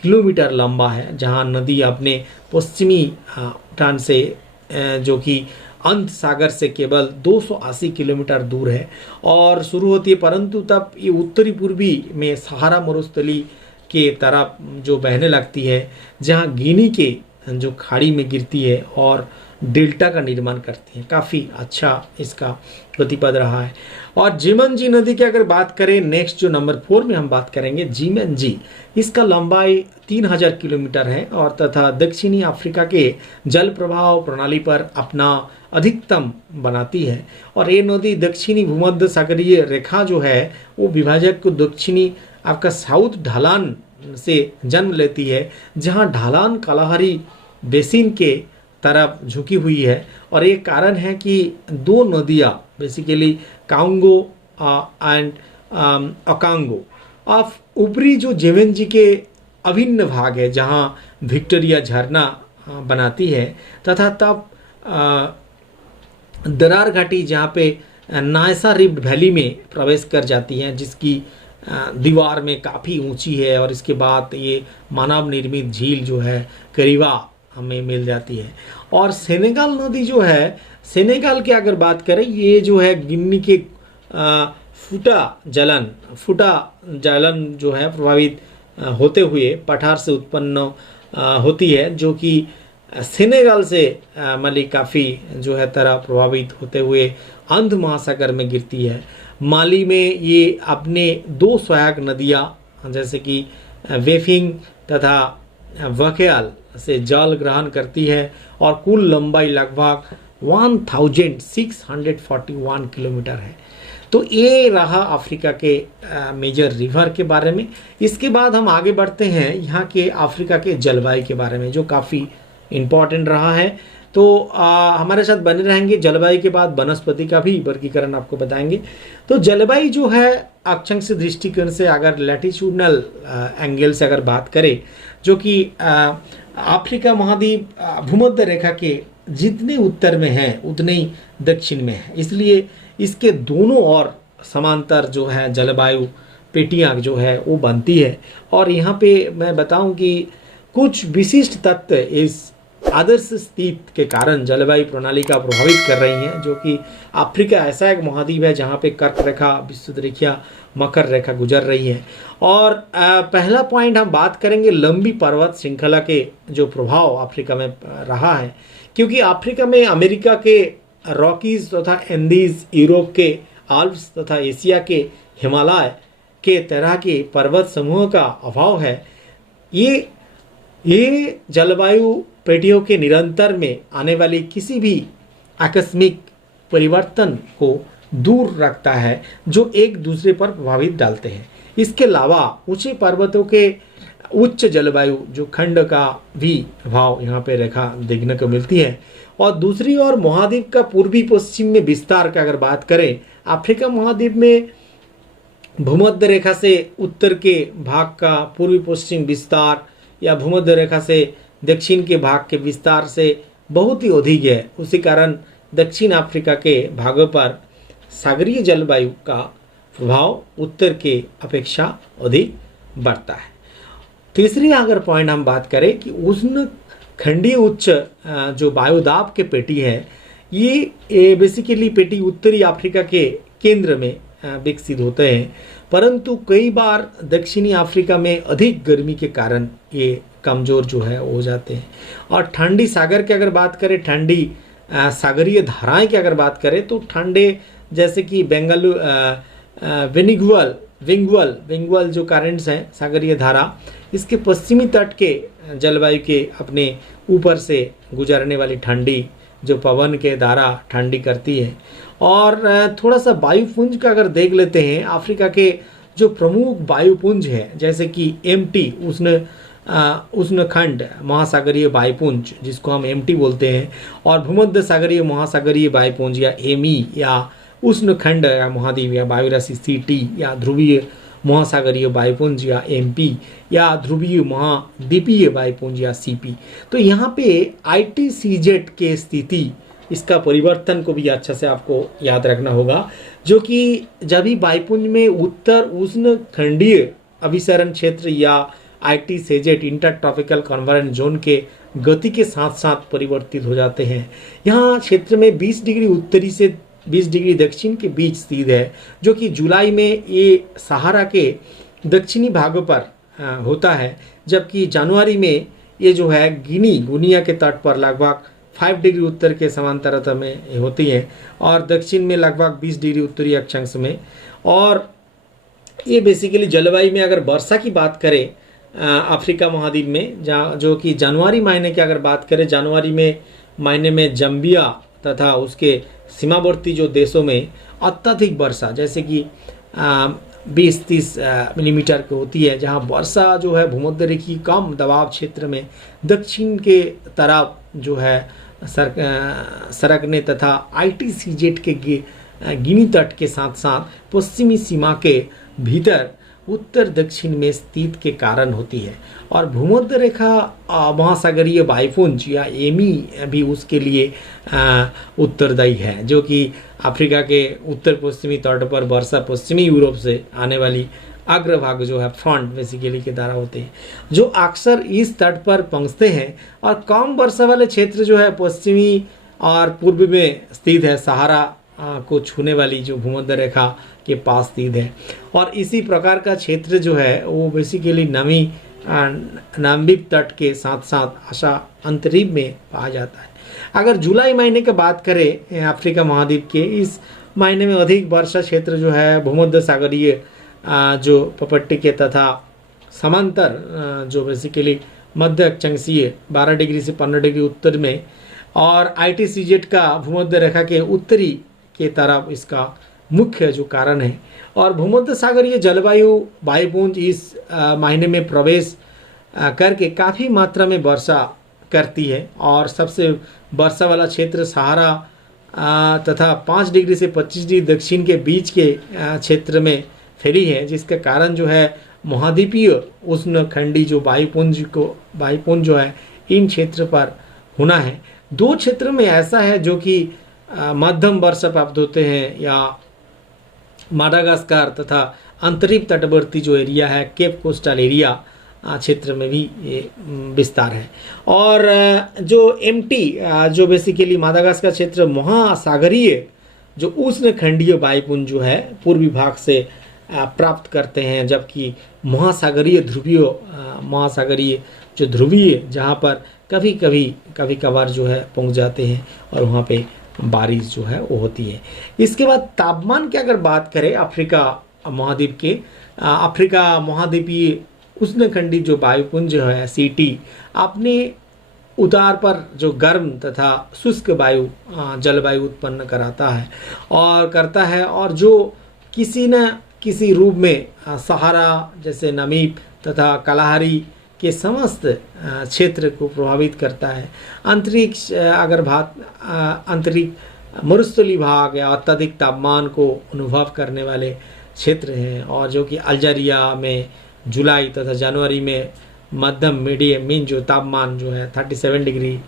किलोमीटर लंबा है, जहां नदी अपने पश्चिमी उठान से जो कि अंत सागर से केवल 280 किलोमीटर दूर है और शुरू होती है, परंतु तब ये उत्तरी पूर्वी में सहारा मरुस्थली के तरफ जो बहने लगती है, जहाँ गिनी के जो खाड़ी में गिरती है और डेल्टा का निर्माण करती है। काफ़ी अच्छा इसका गतिपथ रहा है। और जीमंजी नदी की अगर बात करें, नेक्स्ट जो नंबर 4 में हम बात करेंगे जीमंजी, इसका लंबाई 3000 किलोमीटर है और तथा दक्षिणी अफ्रीका के जल प्रवाह प्रणाली पर अपना अधिकतम बनाती है। और ये नदी दक्षिणी भूमध्य सागरीय रेखा जो है वो विभाजक को दक्षिणी आपका साउथ ढलान से जन्म लेती है, जहाँ ढलान कालाहारी बेसिन के तरफ झुकी हुई है। और एक कारण है कि दो नदियाँ बेसिकली कांगो एंड अकांगो ऑफ ऊपरी जो जीमंजी के अभिन्न भाग है, जहाँ विक्टोरिया झरना बनाती है, तथा तब दरार घाटी जहाँ पे नायसा रिफ्ट वैली में प्रवेश कर जाती है, जिसकी दीवार में काफ़ी ऊंची है। और इसके बाद ये मानव निर्मित झील जो है करीबा हमें मिल जाती है। और सेनेगल नदी जो है, सेनेगल की अगर बात करें, ये जो है गिनी के फुटा जलन जो है प्रभावित होते हुए पठार से उत्पन्न होती है, जो कि सेनेगल से मतलब काफ़ी जो है तरह प्रभावित होते हुए अंध महासागर में गिरती है। माली में ये अपने 2 सहायक नदियाँ जैसे कि वेफिंग तथा वकेल से जल ग्रहण करती है और कुल लंबाई लगभग 1641 किलोमीटर है। तो ये रहा अफ्रीका के मेजर रिवर के बारे में। इसके बाद हम आगे बढ़ते हैं यहाँ के अफ्रीका के जलवायु के बारे में, जो काफ़ी इम्पॉर्टेंट रहा है। तो हमारे साथ बने रहेंगे। जलवायु के बाद वनस्पति का भी वर्गीकरण आपको बताएंगे। तो जलवायु जो है अक्षांश दृष्टिकोण से अगर लैटिट्यूडनल एंगल से अगर बात करें, जो कि अफ्रीका महाद्वीप भूमध्य रेखा के जितने उत्तर में है उतने ही दक्षिण में है, इसलिए इसके दोनों ओर समांतर जो है जलवायु पेटियाँ जो है वो बनती है। और यहाँ पे मैं बताऊं कि कुछ विशिष्ट तत्व इस आदर्श स्थिति के कारण जलवायु प्रणाली का प्रभावित कर रही हैं, जो कि अफ्रीका ऐसा एक महाद्वीप है जहाँ पे कर्क रेखा, विषुवत रेखा, मकर रेखा गुजर रही है। और पहला पॉइंट हम बात करेंगे लंबी पर्वत श्रृंखला के जो प्रभाव अफ्रीका में रहा है, क्योंकि अफ्रीका में अमेरिका के रॉकीज तथा एंडीज, यूरोप के आल्प्स तथा एशिया के हिमालय के तरह के पर्वत समूह का अभाव है। ये जलवायु पेटियों के निरंतर में आने वाली किसी भी आकस्मिक परिवर्तन को दूर रखता है, जो एक दूसरे पर प्रभावित डालते हैं। इसके अलावा ऊंचे पर्वतों के उच्च जलवायु जो खंड का भी भाव यहाँ पे रेखा देखने को मिलती है। और दूसरी ओर महाद्वीप का पूर्वी पश्चिम में विस्तार का अगर बात करें, अफ्रीका महाद्वीप में भूमध्य रेखा से उत्तर के भाग का पूर्वी पश्चिम विस्तार या भूमध्य रेखा से दक्षिण के भाग के विस्तार से बहुत ही अधिक है। उसी कारण दक्षिण अफ्रीका के भागों पर सागरीय जलवायु का प्रभाव उत्तर के अपेक्षा अधिक बढ़ता है। तीसरी अगर पॉइंट हम बात करें कि उष्ण खंडीय उच्च जो वायुदाब के पेटी है, ये बेसिकली पेटी उत्तरी अफ्रीका के केंद्र में विकसित होते हैं, परंतु कई बार दक्षिणी अफ्रीका में अधिक गर्मी के कारण ये कमज़ोर जो है हो जाते हैं। और ठंडी सागर की अगर बात करें, ठंडी सागरीय धाराएं की अगर बात करें, तो ठंडे जैसे कि विंगुअल जो करंट्स हैं सागरीय धारा, इसके पश्चिमी तट के जलवायु के अपने ऊपर से गुजरने वाली ठंडी जो पवन के द्वारा ठंडी करती है। और थोड़ा सा वायुपुंज का अगर देख लेते हैं, अफ्रीका के जो प्रमुख वायुपुंज है जैसे कि एमटी उष्णखंड महासागरीय वायुपुंज, जिसको हम एमटी बोलते हैं, और भूमध्य सागरीय महासागरीय वायुपुंज या एमई या उष्णखंड या महाद्वीप या वायुराशि सीटी या ध्रुवीय महासागरीय वायुपुंज या एमपी या ध्रुवीय महाद्वीपीय वायुपुंज या सीपी। तो यहाँ पे ITCZ के स्थिति, इसका परिवर्तन को भी अच्छा से आपको याद रखना होगा, जो कि जब भी वायुपुंज में उत्तर उष्ण खंडीय अभिसरण क्षेत्र या ITCZ inter tropical convergence zone के गति के साथ साथ परिवर्तित हो जाते हैं। यहाँ क्षेत्र में 20 डिग्री उत्तरी से 20 डिग्री दक्षिण के बीच स्थित है, जो कि जुलाई में ये सहारा के दक्षिणी भागों पर होता है, जबकि जनवरी में ये जो है गुनिया के तट पर लगभग 5 डिग्री उत्तर के समांतरता में होती है और दक्षिण में लगभग 20 डिग्री उत्तरी अक्षांश में। और ये बेसिकली जलवायु में अगर वर्षा की बात करें अफ्रीका महाद्वीप में, जहाँ जो कि जनवरी महीने की अगर बात करें, जनवरी में महीने में जम्बिया तथा उसके सीमावर्ती जो देशों में अत्यधिक वर्षा जैसे कि 20-30 मिलीमीटर की होती है, जहाँ वर्षा जो है भूमध्य रेखीय कम दबाव क्षेत्र में दक्षिण के तरफ जो है सरकने तथा ITCZ के गिनी तट के साथ साथ पश्चिमी सीमा के भीतर उत्तर दक्षिण में स्थित के कारण होती है। और भूमध्य रेखा महासागरीय वायुपुंज या एमी भी उसके लिए उत्तरदायी है, जो कि अफ्रीका के उत्तर पश्चिमी तट पर वर्षा पश्चिमी यूरोप से आने वाली अग्रभाग जो है फ्रंट बेसिकली के द्वारा होते हैं, जो अक्सर इस तट पर पहुंचते हैं। और कम वर्षा वाले क्षेत्र जो है पश्चिमी और पूर्व में स्थित है, सहारा को छूने वाली जो भूमध्य रेखा के पास स्थित है। और इसी प्रकार का क्षेत्र जो है वो बेसिकली नामिब तट के साथ साथ आशा अंतरिम में पाया जाता है। अगर जुलाई महीने की बात करें अफ्रीका महाद्वीप के, इस महीने में अधिक वर्षा क्षेत्र जो है भूमध्य सागरीय जो पपट्टी के तथा समांतर जो बेसिकली मध्य अक्षांशीय 12 डिग्री से 15 डिग्री उत्तर में और ITCZ का भूमध्य रेखा के उत्तरी के तरफ इसका मुख्य जो कारण है। और भूमध्य सागरीय जलवायु वायुपुंज इस महीने में प्रवेश करके काफ़ी मात्रा में वर्षा करती है और सबसे वर्षा वाला क्षेत्र सहारा तथा 5 डिग्री से 25 डिग्री दक्षिण के बीच के क्षेत्र में फैली है, जिसके कारण जो है महाद्वीपीय उष्णखंडी जो वायुपुंज जो है इन क्षेत्र पर होना है। 2 क्षेत्र में ऐसा है जो कि मध्यम वर्षा प्राप्त होते हैं, या माडागास्कर तथा अंतरिम तटवर्ती जो एरिया है केप कोस्टल एरिया क्षेत्र में भी ये विस्तार है। और जो MT जो बेसिकली माडागास्कर क्षेत्र महासागरीय जो उष्णखंडीय वायुपुंज जो है पूर्वी भाग से प्राप्त करते हैं, जबकि महासागरीय जो ध्रुवीय जहाँ पर कभी कभार जो है पहुँच जाते हैं और वहाँ पे बारिश जो है वो होती है। इसके बाद तापमान की अगर बात करें अफ्रीका महाद्वीप के, अफ्रीका महाद्वीपीय उष्णखंडी जो वायुपुंज जो है CT अपने उतार पर जो गर्म तथा शुष्क जलवायु उत्पन्न करता है और जो किसी न किसी रूप में सहारा जैसे नमीब तथा कलाहारी के समस्त क्षेत्र को प्रभावित करता है। अंतरिक्ष मरुस्थली भाग या अत्यधिक तापमान को अनुभव करने वाले क्षेत्र हैं, और जो कि अल्जीरिया में जुलाई तथा जनवरी में मध्यम मीन जो तापमान जो है 37 डिग्री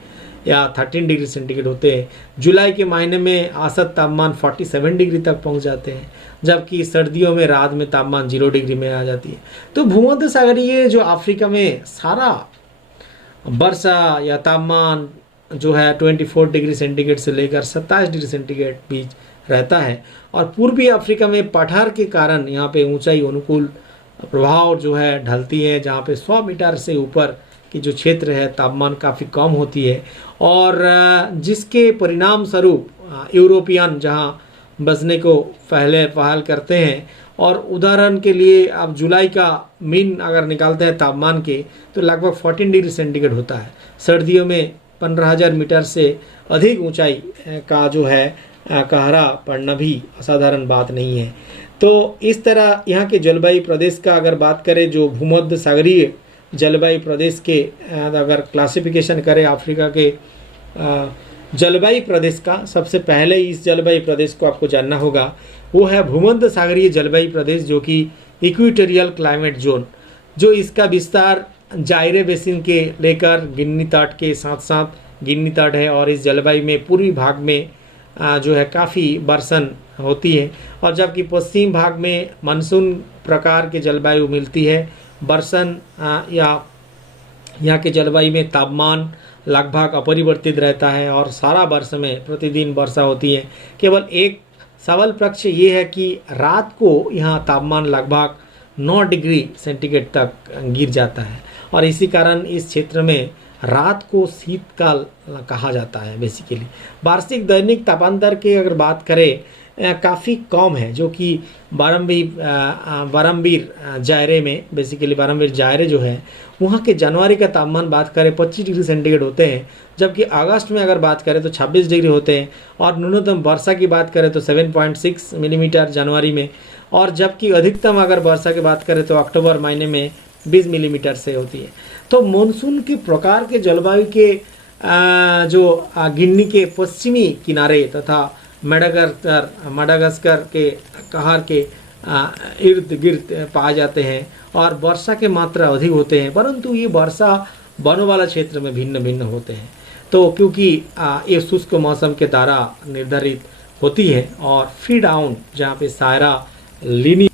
या 13 डिग्री सेंटीग्रेड होते हैं। जुलाई के महीने में औसत तापमान 47 डिग्री तक पहुंच जाते हैं, जबकि सर्दियों में रात में तापमान 0 डिग्री में आ जाती है। तो भूमध्य सागरीय जो अफ्रीका में सारा वर्षा या तापमान जो है 24 डिग्री सेंटीग्रेड से लेकर 27 डिग्री सेंटीग्रेड बीच रहता है। और पूर्वी अफ्रीका में पठार के कारण यहाँ पे ऊंचाई अनुकूल प्रभाव जो है ढलती है, जहाँ पे 100 मीटर से ऊपर की जो क्षेत्र है तापमान काफ़ी कम होती है, और जिसके परिणाम स्वरूप यूरोपियन जहाँ बसने को पहल करते हैं। और उदाहरण के लिए आप जुलाई का मीन अगर निकालते हैं तापमान के, तो लगभग 14 डिग्री सेंटीग्रेड होता है। सर्दियों में 15,000 मीटर से अधिक ऊंचाई का जो है कहरा पड़ना भी असाधारण बात नहीं है। तो इस तरह यहाँ के जलवायु प्रदेश का अगर बात करें, जो भूमध्य सागरीय जलवायु प्रदेश के अगर क्लासिफिकेशन करें अफ्रीका के जलवायु प्रदेश का, सबसे पहले इस जलवायु प्रदेश को आपको जानना होगा, वो है भूमध्य सागरीय जलवायु प्रदेश, जो कि इक्वेटोरियल क्लाइमेट जोन, जो इसका विस्तार जायरे बेसिन के लेकर गिनी तट के साथ साथ गिनी तट है। और इस जलवायु में पूर्वी भाग में जो है काफ़ी बरसन होती है, और जबकि पश्चिम भाग में मानसून प्रकार के जलवायु मिलती है। बरसन या यहाँ के जलवायु में तापमान लगभग अपरिवर्तित रहता है और सारा वर्ष में प्रतिदिन वर्षा होती है। केवल एक सवाल पक्ष ये है कि रात को यहाँ तापमान लगभग 9 डिग्री सेंटीग्रेड तक गिर जाता है और इसी कारण इस क्षेत्र में रात को शीतकाल कहा जाता है। बेसिकली वार्षिक दैनिक तापांतर की अगर बात करें काफ़ी कम है, जो कि बारम्बीर जायरे में, बेसिकली बारम्बीर जायरे जो है वहाँ के जनवरी का तापमान बात करें 25 डिग्री सेंटीग्रेड होते हैं, जबकि अगस्त में अगर बात करें तो 26 डिग्री होते हैं और न्यूनतम वर्षा की बात करें तो 7.6 मिलीमीटर जनवरी में, और जबकि अधिकतम अगर वर्षा की बात करें तो अक्टूबर महीने में 20 मिलीमीटर से होती है। तो मानसून के प्रकार के जलवायु के जो गिनी के पश्चिमी किनारे तथा मडागास्कर के कहर के इर्द गिर्द पाए जाते हैं और वर्षा के मात्रा अधिक होते हैं, परंतु ये वर्षा वनों वाला क्षेत्र में भिन्न भिन्न होते हैं। तो क्योंकि ये शुष्क मौसम के द्वारा निर्धारित होती है और फ्री डाउन जहाँ पे सायरा लिनी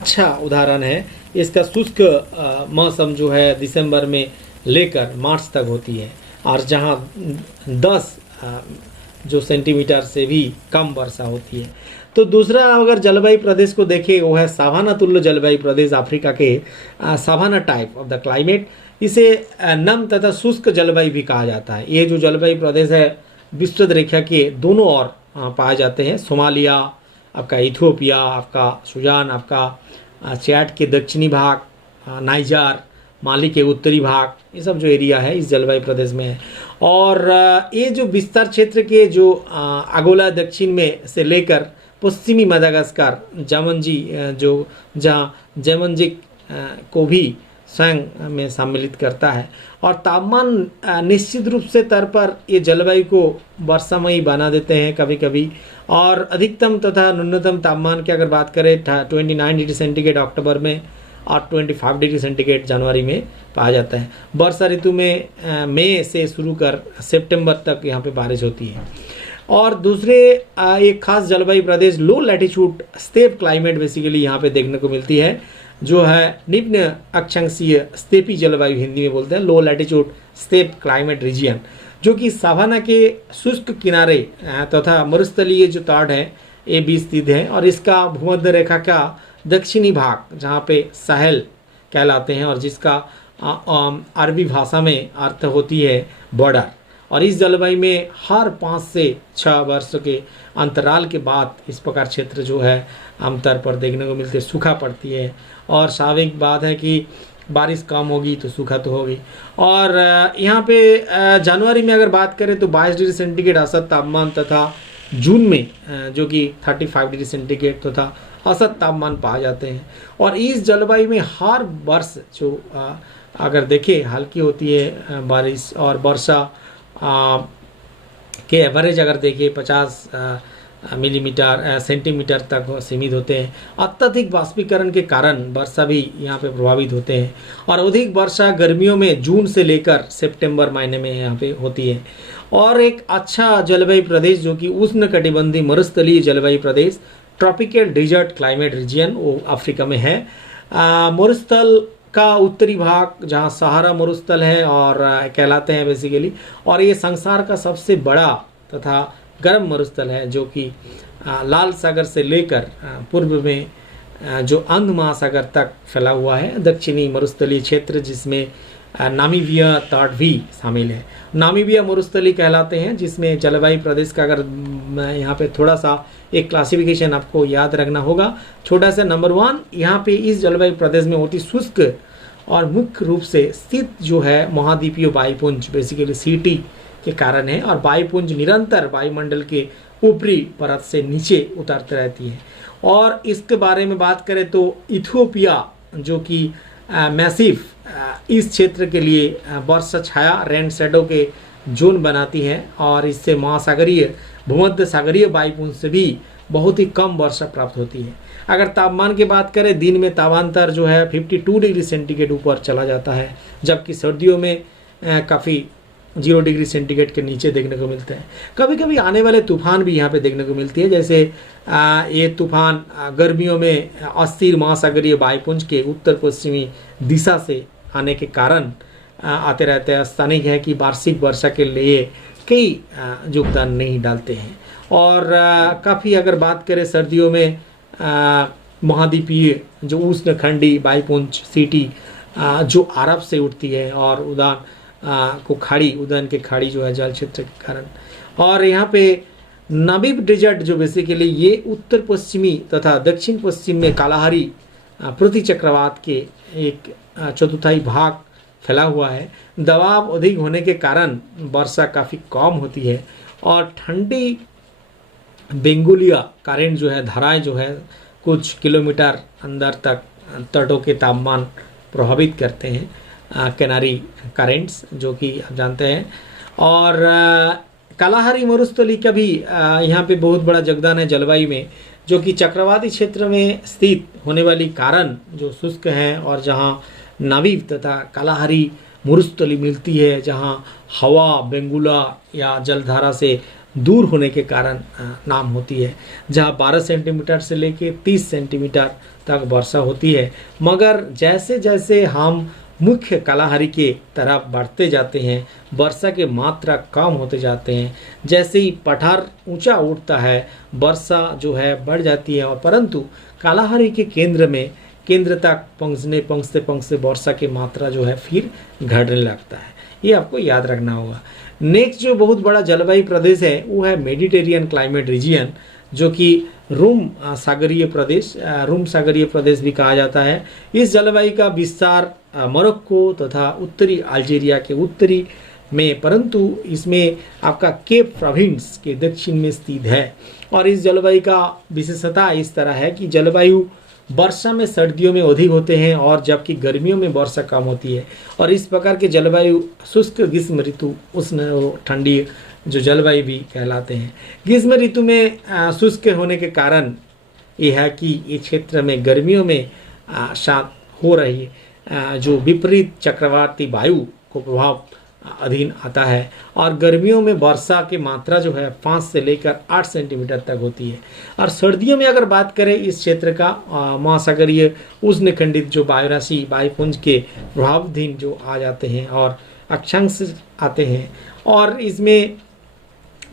अच्छा उदाहरण है। इसका शुष्क मौसम जो है दिसंबर में लेकर मार्च तक होती है और जहाँ 10 जो सेंटीमीटर से भी कम वर्षा होती है। तो दूसरा अगर जलवायु प्रदेश को देखें वो है सावाना तुल्य जलवायु प्रदेश, अफ्रीका के savanna type of the climate. इसे नम तथा शुष्क जलवायु भी कहा जाता है। ये जो जलवायु प्रदेश है विस्तृत रेखा के दोनों ओर पाए जाते हैं। सोमालिया, आपका इथियोपिया, आपका सुजान, आपका चैड के दक्षिणी भाग, नाइजर, माली के उत्तरी भाग, ये सब जो एरिया है इस जलवायु प्रदेश में है। और ये जो विस्तार क्षेत्र के जो अगोला दक्षिण में से लेकर पश्चिमी मडागास्कर जामंजी जो जहाँ जैमंजिक को भी स्वयं में सम्मिलित करता है। और तापमान निश्चित रूप से तौर पर ये जलवायु को वर्षामयी बना देते हैं कभी कभी। और अधिकतम तथा न्यूनतम तापमान की अगर बात करें 29 डिग्री सेंटीग्रेड अक्टूबर में और 25 डिग्री सेंटीग्रेड जनवरी में पाया जाता है। वर्षा ऋतु में मई से शुरू कर सितंबर तक यहाँ पे बारिश होती है। और दूसरे एक खास जलवायु प्रदेश लो लैटिट्यूड स्टेप क्लाइमेट बेसिकली यहाँ पे देखने को मिलती है, जो है निम्न अक्षांशीय स्टेपी जलवायु, हिंदी में बोलते हैं लो लैटिट्यूड स्टेप क्लाइमेट रीजियन, जो कि सावाना के शुष्क किनारे तथा मरुस्थलीय जो तट है ये भी स्थित है। और इसका भूमध्य रेखा का दक्षिणी भाग जहाँ पे साहेल कहलाते हैं और जिसका अरबी भाषा में अर्थ होती है बॉर्डर। और इस जलवायु में हर 5 से 6 वर्ष के अंतराल के बाद इस प्रकार क्षेत्र जो है आमतौर पर देखने को मिलते सूखा पड़ती है। और स्वाभाविक बात है कि बारिश कम होगी तो सूखा तो होगी। और यहाँ पे जनवरी में अगर बात करें तो 22 डिग्री सेंटीग्रेड औसत तापमान तथा जून में जो कि 35 डिग्री सेंटीग्रेड तथा औसत तापमान पाए जाते हैं। और इस जलवायु में हर वर्ष जो अगर देखें हल्की होती है बारिश और वर्षा के एवरेज अगर देखें 50 मिलीमीटर सेंटीमीटर तक सीमित होते हैं। अत्यधिक वाष्पीकरण के कारण वर्षा भी यहाँ पे प्रभावित होते हैं। और अधिक वर्षा गर्मियों में जून से लेकर सितंबर महीने में यहाँ पे होती है। और एक अच्छा जलवायु प्रदेश जो कि उष्णकटिबंधीय मरुस्थलीय जलवायु प्रदेश ट्रॉपिकल डिजर्ट क्लाइमेट रीजियन वो अफ्रीका में है। मरुस्थल का उत्तरी भाग जहाँ सहारा मरुस्थल है और कहलाते हैं बेसिकली, और ये संसार का सबसे बड़ा तथा गर्म मरुस्थल है जो कि लाल सागर से लेकर पूर्व में जो अंध महासागर तक फैला हुआ है दक्षिणी मरुस्थलीय क्षेत्र, जिसमें नामीबिया तट भी शामिल है। नामीबिया मरुस्थली कहलाते हैं, जिसमें जलवायु प्रदेश का अगर यहाँ पे थोड़ा सा एक क्लासिफिकेशन आपको याद रखना होगा छोटा सा। नंबर 1 यहाँ पे इस जलवायु प्रदेश में होती शुष्क और मुख्य रूप से स्थित जो है महाद्वीपीय वायुपुंज बेसिकली सीटी के कारण है। और वायुपुंज निरंतर वायुमंडल के ऊपरी परत से नीचे उतरते रहती है। और इसके बारे में बात करें तो इथियोपिया जो कि मैसिव इस क्षेत्र के लिए वर्षा छाया रेन शैडो के जोन बनाती है और इससे महासागरीय भूमध्य सागरीय वायुपुंज से भी बहुत ही कम वर्षा प्राप्त होती है। अगर तापमान की बात करें दिन में तापांतर जो है 52 डिग्री सेंटीग्रेड ऊपर चला जाता है, जबकि सर्दियों में काफ़ी 0 डिग्री सेंटीग्रेड के नीचे देखने को मिलते हैं। कभी कभी आने वाले तूफान भी यहाँ पे देखने को मिलती है, जैसे ये तूफान गर्मियों में अस्थिर महासागरीय वायुपुंज के उत्तर पश्चिमी दिशा से आने के कारण आते रहते हैं। स्थानिक है कि वार्षिक वर्षा के लिए कई योगदान नहीं डालते हैं। और काफ़ी अगर बात करें सर्दियों में महाद्वीपीय जो उष्णखंडी वायुपुंज सीटी जो अरब से उठती है और उदन के खाड़ी जो है जल क्षेत्र के कारण, और यहाँ पे नमीब डेजर्ट जो बेसिकली ये उत्तर पश्चिमी तथा दक्षिण पश्चिम में कालाहारी पृथ्वी चक्रवात के एक चतुर्थाई भाग फैला हुआ है। दबाव अधिक होने के कारण वर्षा काफ़ी कम होती है और ठंडी बेंगुलिया करंट जो है, धाराएं जो है कुछ किलोमीटर अंदर तक तटों के तापमान प्रभावित करते हैं, किनारी करेंट्स जो कि आप जानते हैं। और कालाहारी मरुस्थली का भी यहाँ पे बहुत बड़ा योगदान है जलवायु में, जो कि चक्रवाती क्षेत्र में स्थित होने वाली कारण जो शुष्क हैं और जहाँ नाविक तथा कालाहारी मरुस्थली मिलती है, जहाँ हवा बेंगुला या जलधारा से दूर होने के कारण नाम होती है, जहाँ 12 सेंटीमीटर से लेके 30 सेंटीमीटर तक वर्षा होती है। मगर जैसे जैसे हम मुख्य कालाहारी के तरफ बढ़ते जाते हैं, वर्षा की मात्रा कम होते जाते हैं। जैसे ही पठार ऊंचा उठता है, वर्षा जो है बढ़ जाती है, और परंतु कालाहारी के केंद्र तक पहुँचते वर्षा की मात्रा जो है फिर घटने लगता है। ये आपको याद रखना होगा। नेक्स्ट जो बहुत बड़ा जलवायु प्रदेश है वो है मेडिटेरियन क्लाइमेट रीजियन, जो कि रोम सागरीय प्रदेश भी कहा जाता है। इस जलवायु का विस्तार मोरक्को तथा उत्तरी अल्जीरिया के उत्तरी में, परंतु इसमें आपका केप प्रोविंस के दक्षिण में स्थित है। और इस जलवायु का विशेषता इस तरह है कि जलवायु वर्षा में सर्दियों में अधिक होते हैं और जबकि गर्मियों में वर्षा कम होती है। और इस प्रकार के जलवायु शुष्क ग्रीष्म ऋतु उष्ण ठंडी जो जलवायु भी कहलाते हैं। ग्रीष्म ऋतु में शुष्क होने के कारण यह है कि इस क्षेत्र में गर्मियों में शांत हो रही जो विपरीत चक्रवाती वायु को प्रभाव अधीन आता है, और गर्मियों में वर्षा की मात्रा जो है 5 से लेकर 8 सेंटीमीटर तक होती है। और सर्दियों में अगर बात करें इस क्षेत्र का महासागरीय उष्णखंडित जो वायुराशि वायुपुंज के प्रभावाधीन जो आ जाते हैं और अक्षांश आते हैं, और इसमें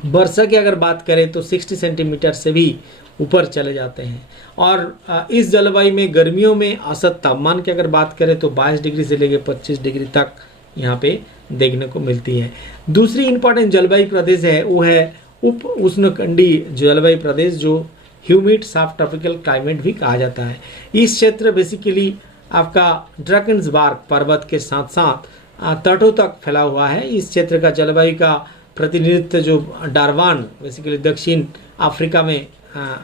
वर्षा की अगर बात करें तो 60 सेंटीमीटर से भी ऊपर चले जाते हैं। और इस जलवायु में गर्मियों में औसत तापमान की अगर बात करें तो 22 डिग्री से लेकर 25 डिग्री तक यहाँ पे देखने को मिलती है। दूसरी इंपॉर्टेंट जलवायु प्रदेश है वो है उप उष्णकंडीय जलवायु प्रदेश, जो ह्यूमिड सब ट्रॉपिकल क्लाइमेट भी कहा जाता है। इस क्षेत्र बेसिकली आपका ड्रैगन्सबर्ग पर्वत के साथ साथ तटों तक फैला हुआ है। इस क्षेत्र का जलवायु का प्रतिनिधित्व जो डरबान, बेसिकली दक्षिण अफ्रीका में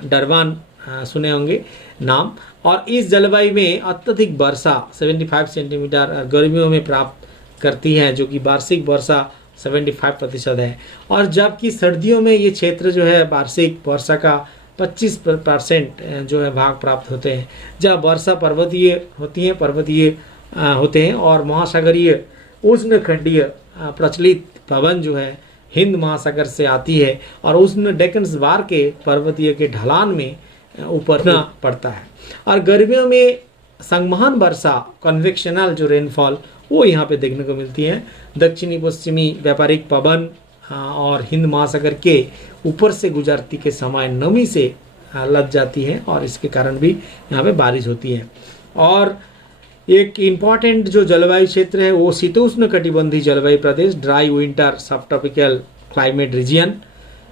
डरबान सुने होंगे नाम, और इस जलवायु में अत्यधिक वर्षा 75 सेंटीमीटर गर्मियों में प्राप्त करती है, जो कि वार्षिक वर्षा 75% है। और जबकि सर्दियों में ये क्षेत्र जो है वार्षिक वर्षा का 25% जो है भाग प्राप्त होते हैं, जहाँ वर्षा पर्वतीय होते हैं और महासागरीय उष्णखंडीय प्रचलित पवन जो है हिंद महासागर से आती है और उष्ण डेक्कन्सबर्ग के पर्वतीय के ढलान में ऊपर पड़ता है। और गर्मियों में संवहन वर्षा कन्वेक्शनल जो रेनफॉल वो यहाँ पे देखने को मिलती है। दक्षिणी पश्चिमी व्यापारिक पवन और हिंद महासागर के ऊपर से गुजरती के समय नमी से लद जाती है और इसके कारण भी यहाँ पे बारिश होती है। और एक इम्पॉर्टेंट जो जलवायु क्षेत्र है वो शीतोष्ण कटिबंधीय जलवायु प्रदेश, ड्राई विंटर सब ट्रॉपिकल क्लाइमेट रीजियन।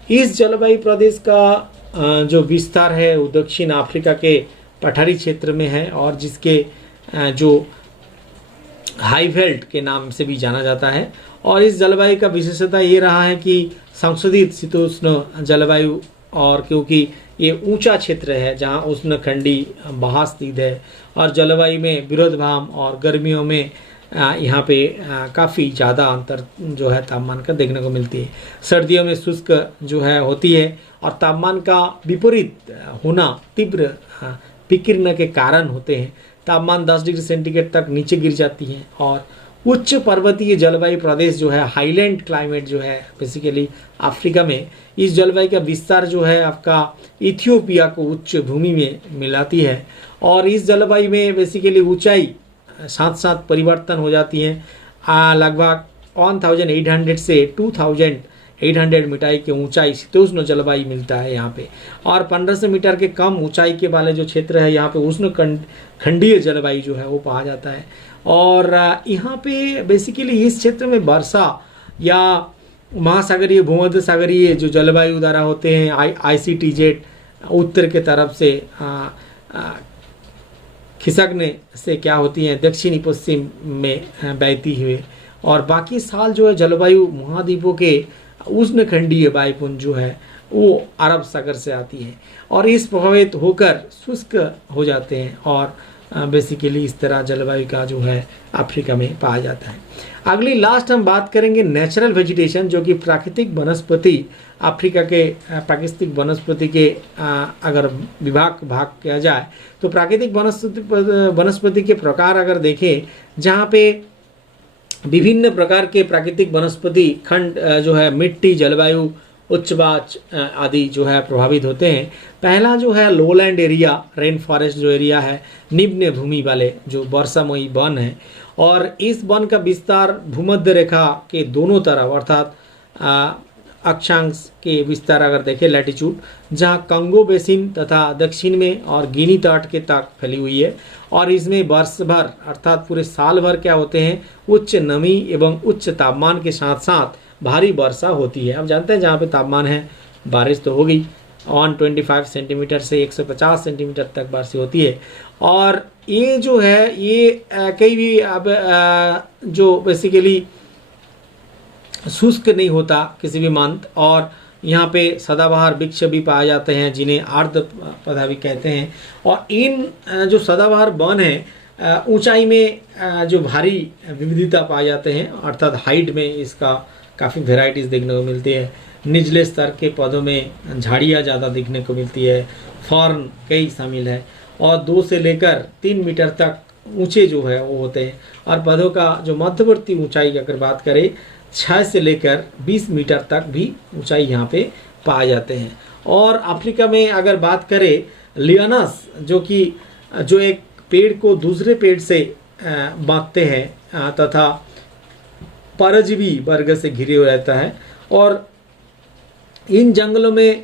इस जलवायु प्रदेश का जो विस्तार है वो दक्षिण अफ्रीका के पठारी क्षेत्र में है और जिसके जो हाईवेल्ट के नाम से भी जाना जाता है। और इस जलवायु का विशेषता ये रहा है कि संशोधित शीतोष्ण जलवायु, और क्योंकि ये ऊंचा क्षेत्र है जहाँ उष्णखंडी बहा स्थित है और जलवायु में विरोधाभास और गर्मियों में यहाँ पे काफ़ी ज़्यादा अंतर जो है तापमान का देखने को मिलती है। सर्दियों में शुष्क जो है होती है और तापमान का विपरीत होना तीव्र विकिरण के कारण होते हैं। तापमान 10 डिग्री सेंटीग्रेड तक नीचे गिर जाती है और उच्च पर्वतीय जलवायु प्रदेश जो है, हाईलैंड क्लाइमेट जो है बेसिकली अफ्रीका में, इस जलवायु का विस्तार जो है आपका इथियोपिया को उच्च भूमि में मिलाती है। और इस जलवायु में बेसिकली ऊंचाई साथ साथ परिवर्तन हो जाती है। लगभग 1800 से 2800 मीटर की ऊंचाई शीतोष्ण जलवायु मिलता है यहाँ पे। और 1500 मीटर के कम ऊंचाई के वाले जो क्षेत्र है यहाँ पे उष्ण खंडीय जलवायु जो है वो पाया जाता है। और यहाँ पे बेसिकली इस क्षेत्र में वर्षा या महासागरीय भूमध्य सागरीय जो जलवायु द्वारा होते हैं, ICTZ उत्तर के तरफ से खिसकने से क्या होती हैं, दक्षिणी पश्चिम में बहती हुए। और बाकी साल जो है जलवायु महाद्वीपों के उष्णखंडीय वायुपुंज जो है वो अरब सागर से आती है और इस प्रभावित होकर शुष्क हो जाते हैं। और बेसिकली इस तरह जलवायु का जो है अफ्रीका में पाया जाता है। अगली लास्ट हम बात करेंगे नेचुरल वेजिटेशन, जो कि प्राकृतिक वनस्पति। अफ्रीका के प्राकृतिक वनस्पति के अगर भाग किया जाए तो प्राकृतिक वनस्पति के प्रकार अगर देखें, जहाँ पे विभिन्न प्रकार के प्राकृतिक वनस्पति खंड जो है मिट्टी, जलवायु, उच्चवाच आदि जो है प्रभावित होते हैं। पहला जो है लोलैंड एरिया, रेन फॉरेस्ट जो एरिया है, निम्न भूमि वाले जो वर्षामयी वन है। और इस वन का विस्तार भूमध्य रेखा के दोनों तरफ अर्थात अक्षांश के विस्तार अगर देखें लैटिट्यूड, जहाँ कंगो बेसिन तथा दक्षिण में और गिनी तट के तक फैली हुई है। और इसमें वर्ष भर अर्थात पूरे साल भर क्या होते हैं, उच्च नमी एवं उच्च तापमान के साथ साथ भारी वर्षा होती है। अब जानते हैं जहाँ पे तापमान है बारिश तो हो गई, 125 सेंटीमीटर से 150 सेंटीमीटर तक बारिश होती है। और ये जो है ये कहीं भी अब जो बेसिकली शुष्क नहीं होता किसी भी मंथ। और यहाँ पे सदाबहार वृक्ष भी पाए जाते हैं जिन्हें आर्द्र पौधा भी कहते हैं। और इन जो सदाबहार वन है ऊंचाई में जो भारी विविधता पाए जाते हैं, अर्थात हाइट में इसका काफ़ी वेराइटीज़ देखने को मिलती है। निचले स्तर के पौधों में झाड़ियाँ ज़्यादा देखने को मिलती है, फॉर्न कई शामिल है और 2 से लेकर 3 मीटर तक ऊंचे जो है वो होते हैं। और पौधों का जो मध्यवर्ती ऊंचाई अगर बात करें 6 से लेकर 20 मीटर तक भी ऊंचाई यहाँ पे पाए जाते हैं। और अफ्रीका में अगर बात करें लियानस, जो एक पेड़ को दूसरे पेड़ से बांधते हैं तथा परजीवी वर्ग से घिरे हुए रहता है। और इन जंगलों में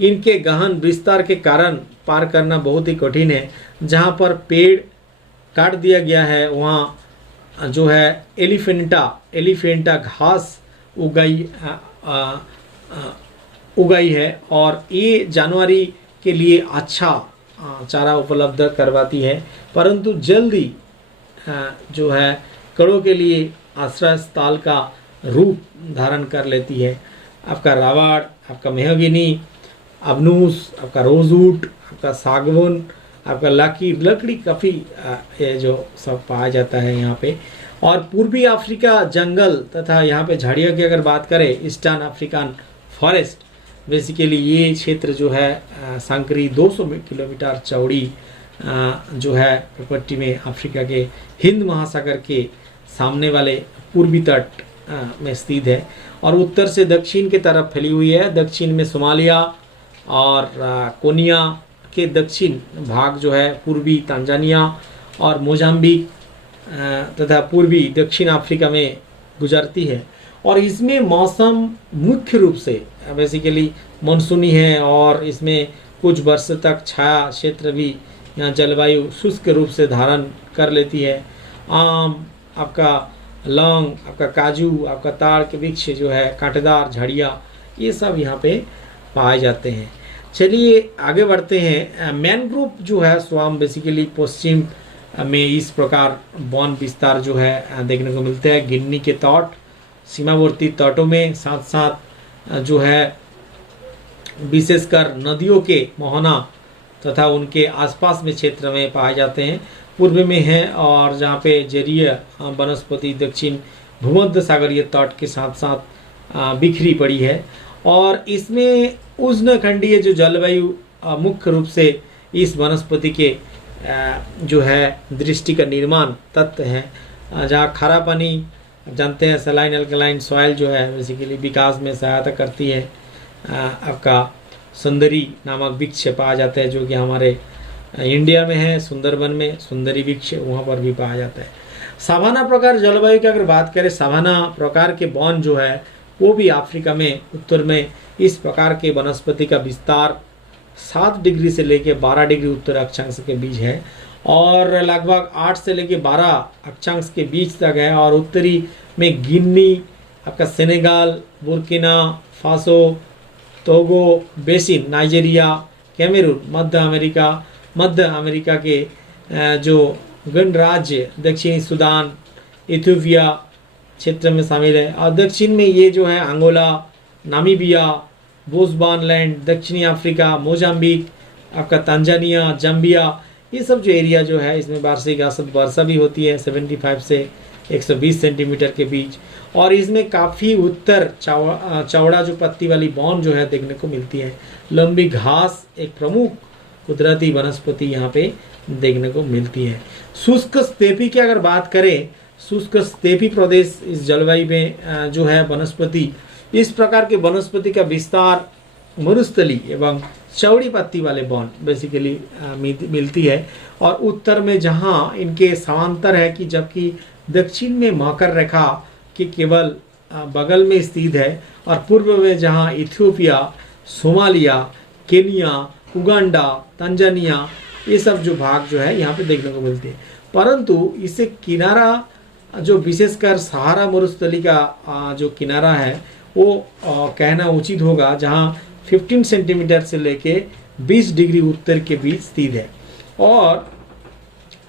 इनके गहन विस्तार के कारण पार करना बहुत ही कठिन है। जहाँ पर पेड़ काट दिया गया है वहाँ जो है एलिफेंटा घास उगाई है और ये जानवरी के लिए अच्छा चारा उपलब्ध करवाती है, परंतु जल्दी जो है कड़ों के लिए आश्रय स्थल का रूप धारण कर लेती है। आपका रावाड़, आपका मेहगनी, अबनूस, आपका रोजवुड, आपका सागवन, आपका लकड़ी काफ़ी जो सब पाया जाता है यहाँ पे। और पूर्वी अफ्रीका जंगल तथा यहाँ पे झाड़ियों की अगर बात करें ईस्टर्न अफ्रीकन फॉरेस्ट, बेसिकली ये क्षेत्र जो है संकरी 200 किलोमीटर चौड़ी जो है प्रॉपर्टी में अफ्रीका के हिंद महासागर के सामने वाले पूर्वी तट में स्थित है और उत्तर से दक्षिण की तरफ फैली हुई है। दक्षिण में सोमालिया और कोनिया के दक्षिण भाग जो है पूर्वी तांजानिया और मोजाम्बिक तथा पूर्वी दक्षिण अफ्रीका में गुजरती है। और इसमें मौसम मुख्य रूप से बेसिकली मानसूनी है और इसमें कुछ वर्ष तक छाया क्षेत्र भी यहाँ जलवायु शुष्क रूप से धारण कर लेती है। आम, आपका लौंग, आपका काजू, आपका ताड़ के वृक्ष जो है, कांटेदार झाड़ियाँ, ये सब यहाँ पे पाए जाते हैं। चलिए आगे बढ़ते हैं। मैनग्रोव जो है स्वाम बेसिकली पश्चिम में इस प्रकार वन विस्तार जो है देखने को मिलते हैं। गिन्नी के तट, सीमावर्ती तटों में, साथ साथ जो है विशेषकर नदियों के मोहना तथा उनके आसपास में क्षेत्र में पाए जाते हैं। पूर्व में है और जहाँ पे जलीय वनस्पति दक्षिण भूमध्य सागरीय तट के साथ साथ बिखरी पड़ी है। और इसमें उष्णखंडीय जो जलवायु मुख्य रूप से इस वनस्पति के जो है दृष्टि का निर्माण तत्व है। जहाँ खारा पानी जानते हैं सलाइन अल्कलाइन सॉइल जो है बेसिकली विकास में सहायता करती है। आपका सुंदरी नामक वृक्ष पाया जाता है जो कि हमारे इंडिया में है, सुंदरबन में सुंदरी वृक्ष वहाँ पर भी पाया जाता है। सावाना प्रकार जलवायु की अगर बात करें, सावाना प्रकार के वन जो है वो भी अफ्रीका में उत्तर में इस प्रकार के वनस्पति का विस्तार 7 डिग्री से लेकर 12 डिग्री उत्तर अक्षांश के बीच है और लगभग 8 से लेकर 12 अक्षांश के बीच तक है। और उत्तरी में गिनी, आपका सेनेगाल, बुर्किना फासो, टोगो बेसिन, नाइजीरिया, कैमरून, मध्य अमेरिका के जो गणराज्य दक्षिणी सूडान, इथियोपिया क्षेत्र में शामिल है। और दक्षिण में ये जो है अंगोला, नामीबिया, बोस्वानालैंड, दक्षिणी अफ्रीका, मोजाम्बिक, आपका तंजानिया, जाम्बिया, ये सब जो एरिया जो है इसमें वार्षिक औसत वर्षा भी होती है 75 से 120 सेंटीमीटर के बीच। और इसमें काफ़ी उत्तर चौड़ा जो पत्ती वाली बौन जो है देखने को मिलती है। लंबी घास एक प्रमुख कुदरती वनस्पति यहाँ पे देखने को मिलती है। शुष्क स्टेपी की अगर बात करें, शुष्क स्टेपी प्रदेश इस जलवायु में जो है वनस्पति, इस प्रकार के वनस्पति का विस्तार मरुस्थली एवं चौड़ी पत्ती वाले बौन बेसिकली मिलती है। और उत्तर में जहाँ इनके समांतर है कि जबकि दक्षिण में मकर रेखा के केवल बगल में स्थित है और पूर्व में जहाँ Ethiopia, Somalia, Kenya, Uganda, Tanzania, ये सब जो भाग जो है यहाँ पे देखने को मिलते हैं। परंतु इसे किनारा जो विशेषकर सहारा मरुस्थली का जो किनारा है वो कहना उचित होगा, जहाँ 15 सेंटीमीटर से लेके 20 डिग्री उत्तर के बीच स्थित है। और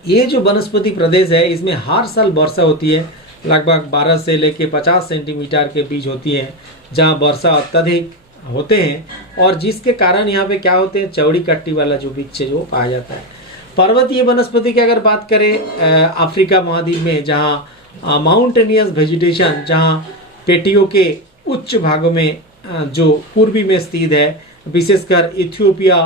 ये जो वनस्पति प्रदेश है इसमें हर साल वर्षा होती है, लगभग 12 से लेके 50 सेंटीमीटर के बीच होती है, जहाँ वर्षा अत्यधिक होते हैं और जिसके कारण यहाँ पे क्या होते हैं, चौड़ी कट्टी वाला जो वृक्ष जो पाया जाता है। पर्वतीय वनस्पति की अगर बात करें अफ्रीका महाद्वीप में, जहाँ माउंटेनियस वेजिटेशन, जहाँ पेटियों के उच्च भागों में जो पूर्वी में स्थित है, विशेषकर इथियोपिया,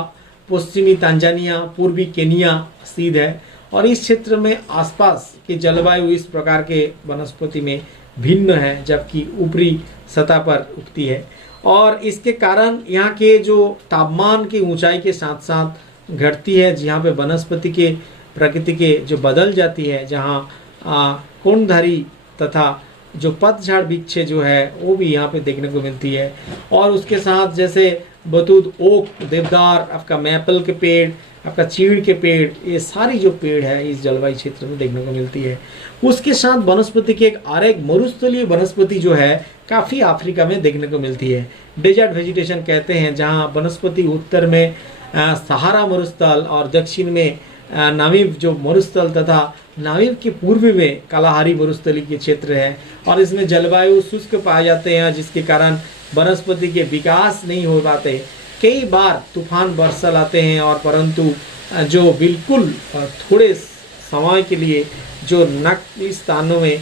पश्चिमी तंजानिया, पूर्वी केनिया स्थित है। और इस क्षेत्र में आसपास की जलवायु इस प्रकार के वनस्पति में भिन्न है, जबकि ऊपरी सतह पर उगती है। और इसके कारण यहाँ के जो तापमान की ऊंचाई के साथ साथ घटती है, जहाँ पे वनस्पति के प्रकृति के जो बदल जाती है, जहाँ कोणधारी तथा जो पतझड़ वृक्ष जो है वो भी यहाँ पे देखने को मिलती है। और उसके साथ जैसे बतूत, ओक, देवदार, आपका मैपल के पेड़, आपका चीड़ के पेड़, ये सारी जो पेड़ है इस जलवायु क्षेत्र में देखने को मिलती है। उसके साथ वनस्पति की एक मरुस्थलीय वनस्पति जो है काफ़ी अफ्रीका में देखने को मिलती है। डेजर्ट वेजिटेशन कहते हैं, जहाँ वनस्पति उत्तर में सहारा मरुस्थल और दक्षिण में नामीब जो मरुस्थल तथा नामीब के पूर्व में कालाहारी मरुस्थली के क्षेत्र है। और इसमें जलवायु शुष्क पाए जाते हैं, जिसके कारण वनस्पति के विकास नहीं हो पाते। कई बार तूफान वर्षा लाते हैं और परंतु जो बिल्कुल थोड़े समय के लिए जो नकली स्थानों में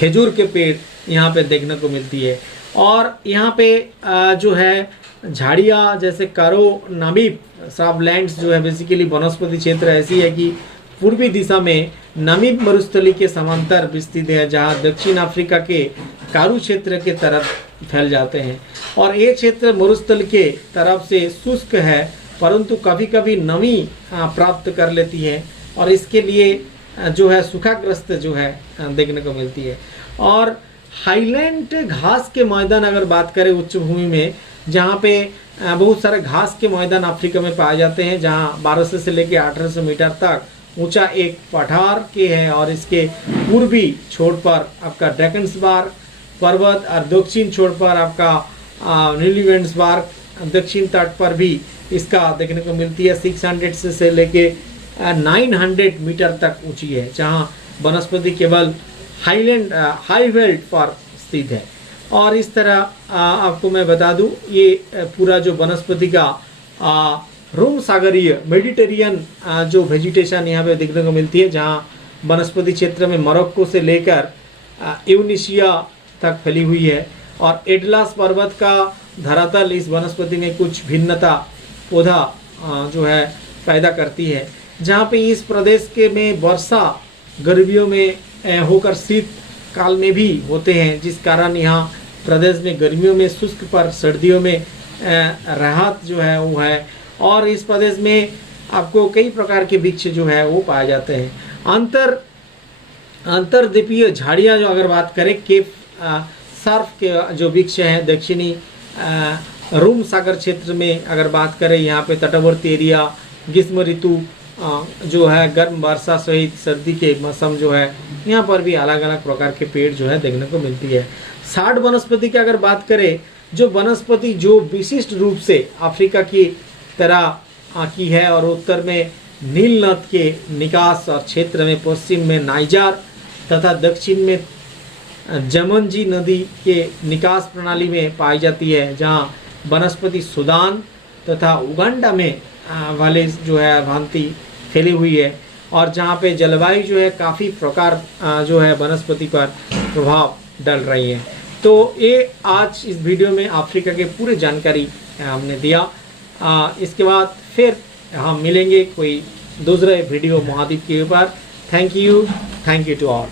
खजूर के पेड़ यहाँ पे देखने को मिलती है। और यहाँ पे जो है झाड़ियाँ जैसे कारो नामीब श्राबलैंड्स जो है बेसिकली वनस्पति क्षेत्र ऐसी है कि पूर्वी दिशा में नामीब मरुस्थली के समांतर विस्तृत है, जहाँ दक्षिण अफ्रीका के कारू क्षेत्र के तरफ फैल जाते हैं। और ये क्षेत्र मरुस्थल के तरफ से शुष्क है, परंतु कभी कभी नमी प्राप्त कर लेती है और इसके लिए जो है सूखाग्रस्त जो है देखने को मिलती है। और हाईलैंड घास के मैदान अगर बात करें उच्च भूमि में, जहाँ पे बहुत सारे घास के मैदान अफ्रीका में पाए जाते हैं, जहाँ 1200 से लेकर 1800 मीटर तक ऊंचा एक पठार के है। और इसके पूर्वी छोर पर आपका ड्रैकन्सबर्ग पर्वत और दक्षिण छोर पर आपका नीलीवेंड्सबर्ग दक्षिण तट पर भी इसका देखने को मिलती है। 600 से लेके 900 मीटर तक ऊंची है, जहाँ वनस्पति केवल हाई वेल्ट पर स्थित है। और इस तरह आपको मैं बता दूं, ये पूरा जो वनस्पति का रोम सागरीय मेडिटेरियन जो वेजिटेशन यहाँ पे देखने को मिलती है, जहाँ वनस्पति क्षेत्र में मोरक्को से लेकर यूनिशिया तक फैली हुई है। और एटलास पर्वत का धरातल इस वनस्पति में कुछ भिन्नता पौधा जो है पैदा करती है, जहाँ पे इस प्रदेश के में वर्षा गर्मियों में होकर शीत काल में भी होते हैं, जिस कारण यहाँ प्रदेश में गर्मियों में शुष्क पर सर्दियों में राहत जो है वो है। और इस प्रदेश में आपको कई प्रकार के वृक्ष जो है वो पाए जाते हैं। अंतर्द्वीपीय झाड़ियाँ जो अगर बात करें, केप सर्फ के जो वृक्ष हैं दक्षिणी रोम सागर क्षेत्र में अगर बात करें, यहाँ पे तटवर्ती एरिया, ग्रीष्म ऋतु जो है गर्म वर्षा सहित सर्दी के मौसम जो है यहाँ पर भी अलग अलग प्रकार के पेड़ जो है देखने को मिलती है। 60 वनस्पति की अगर बात करें, जो वनस्पति जो विशिष्ट रूप से अफ्रीका की तरह की है और उत्तर में नील नद के निकास और क्षेत्र में, पश्चिम में नाइजर तथा दक्षिण में जमनजी नदी के निकास प्रणाली में पाई जाती है, जहाँ वनस्पति सूडान तथा उगांडा में वाले जो है भांति फैली हुई है, और जहाँ पे जलवायु जो है काफ़ी प्रकार जो है वनस्पति पर प्रभाव डाल रही है। तो ये आज इस वीडियो में अफ्रीका के पूरे जानकारी हमने दिया। इसके बाद फिर हम मिलेंगे कोई दूसरे वीडियो महाद्वीप के ऊपर। Thank you to all.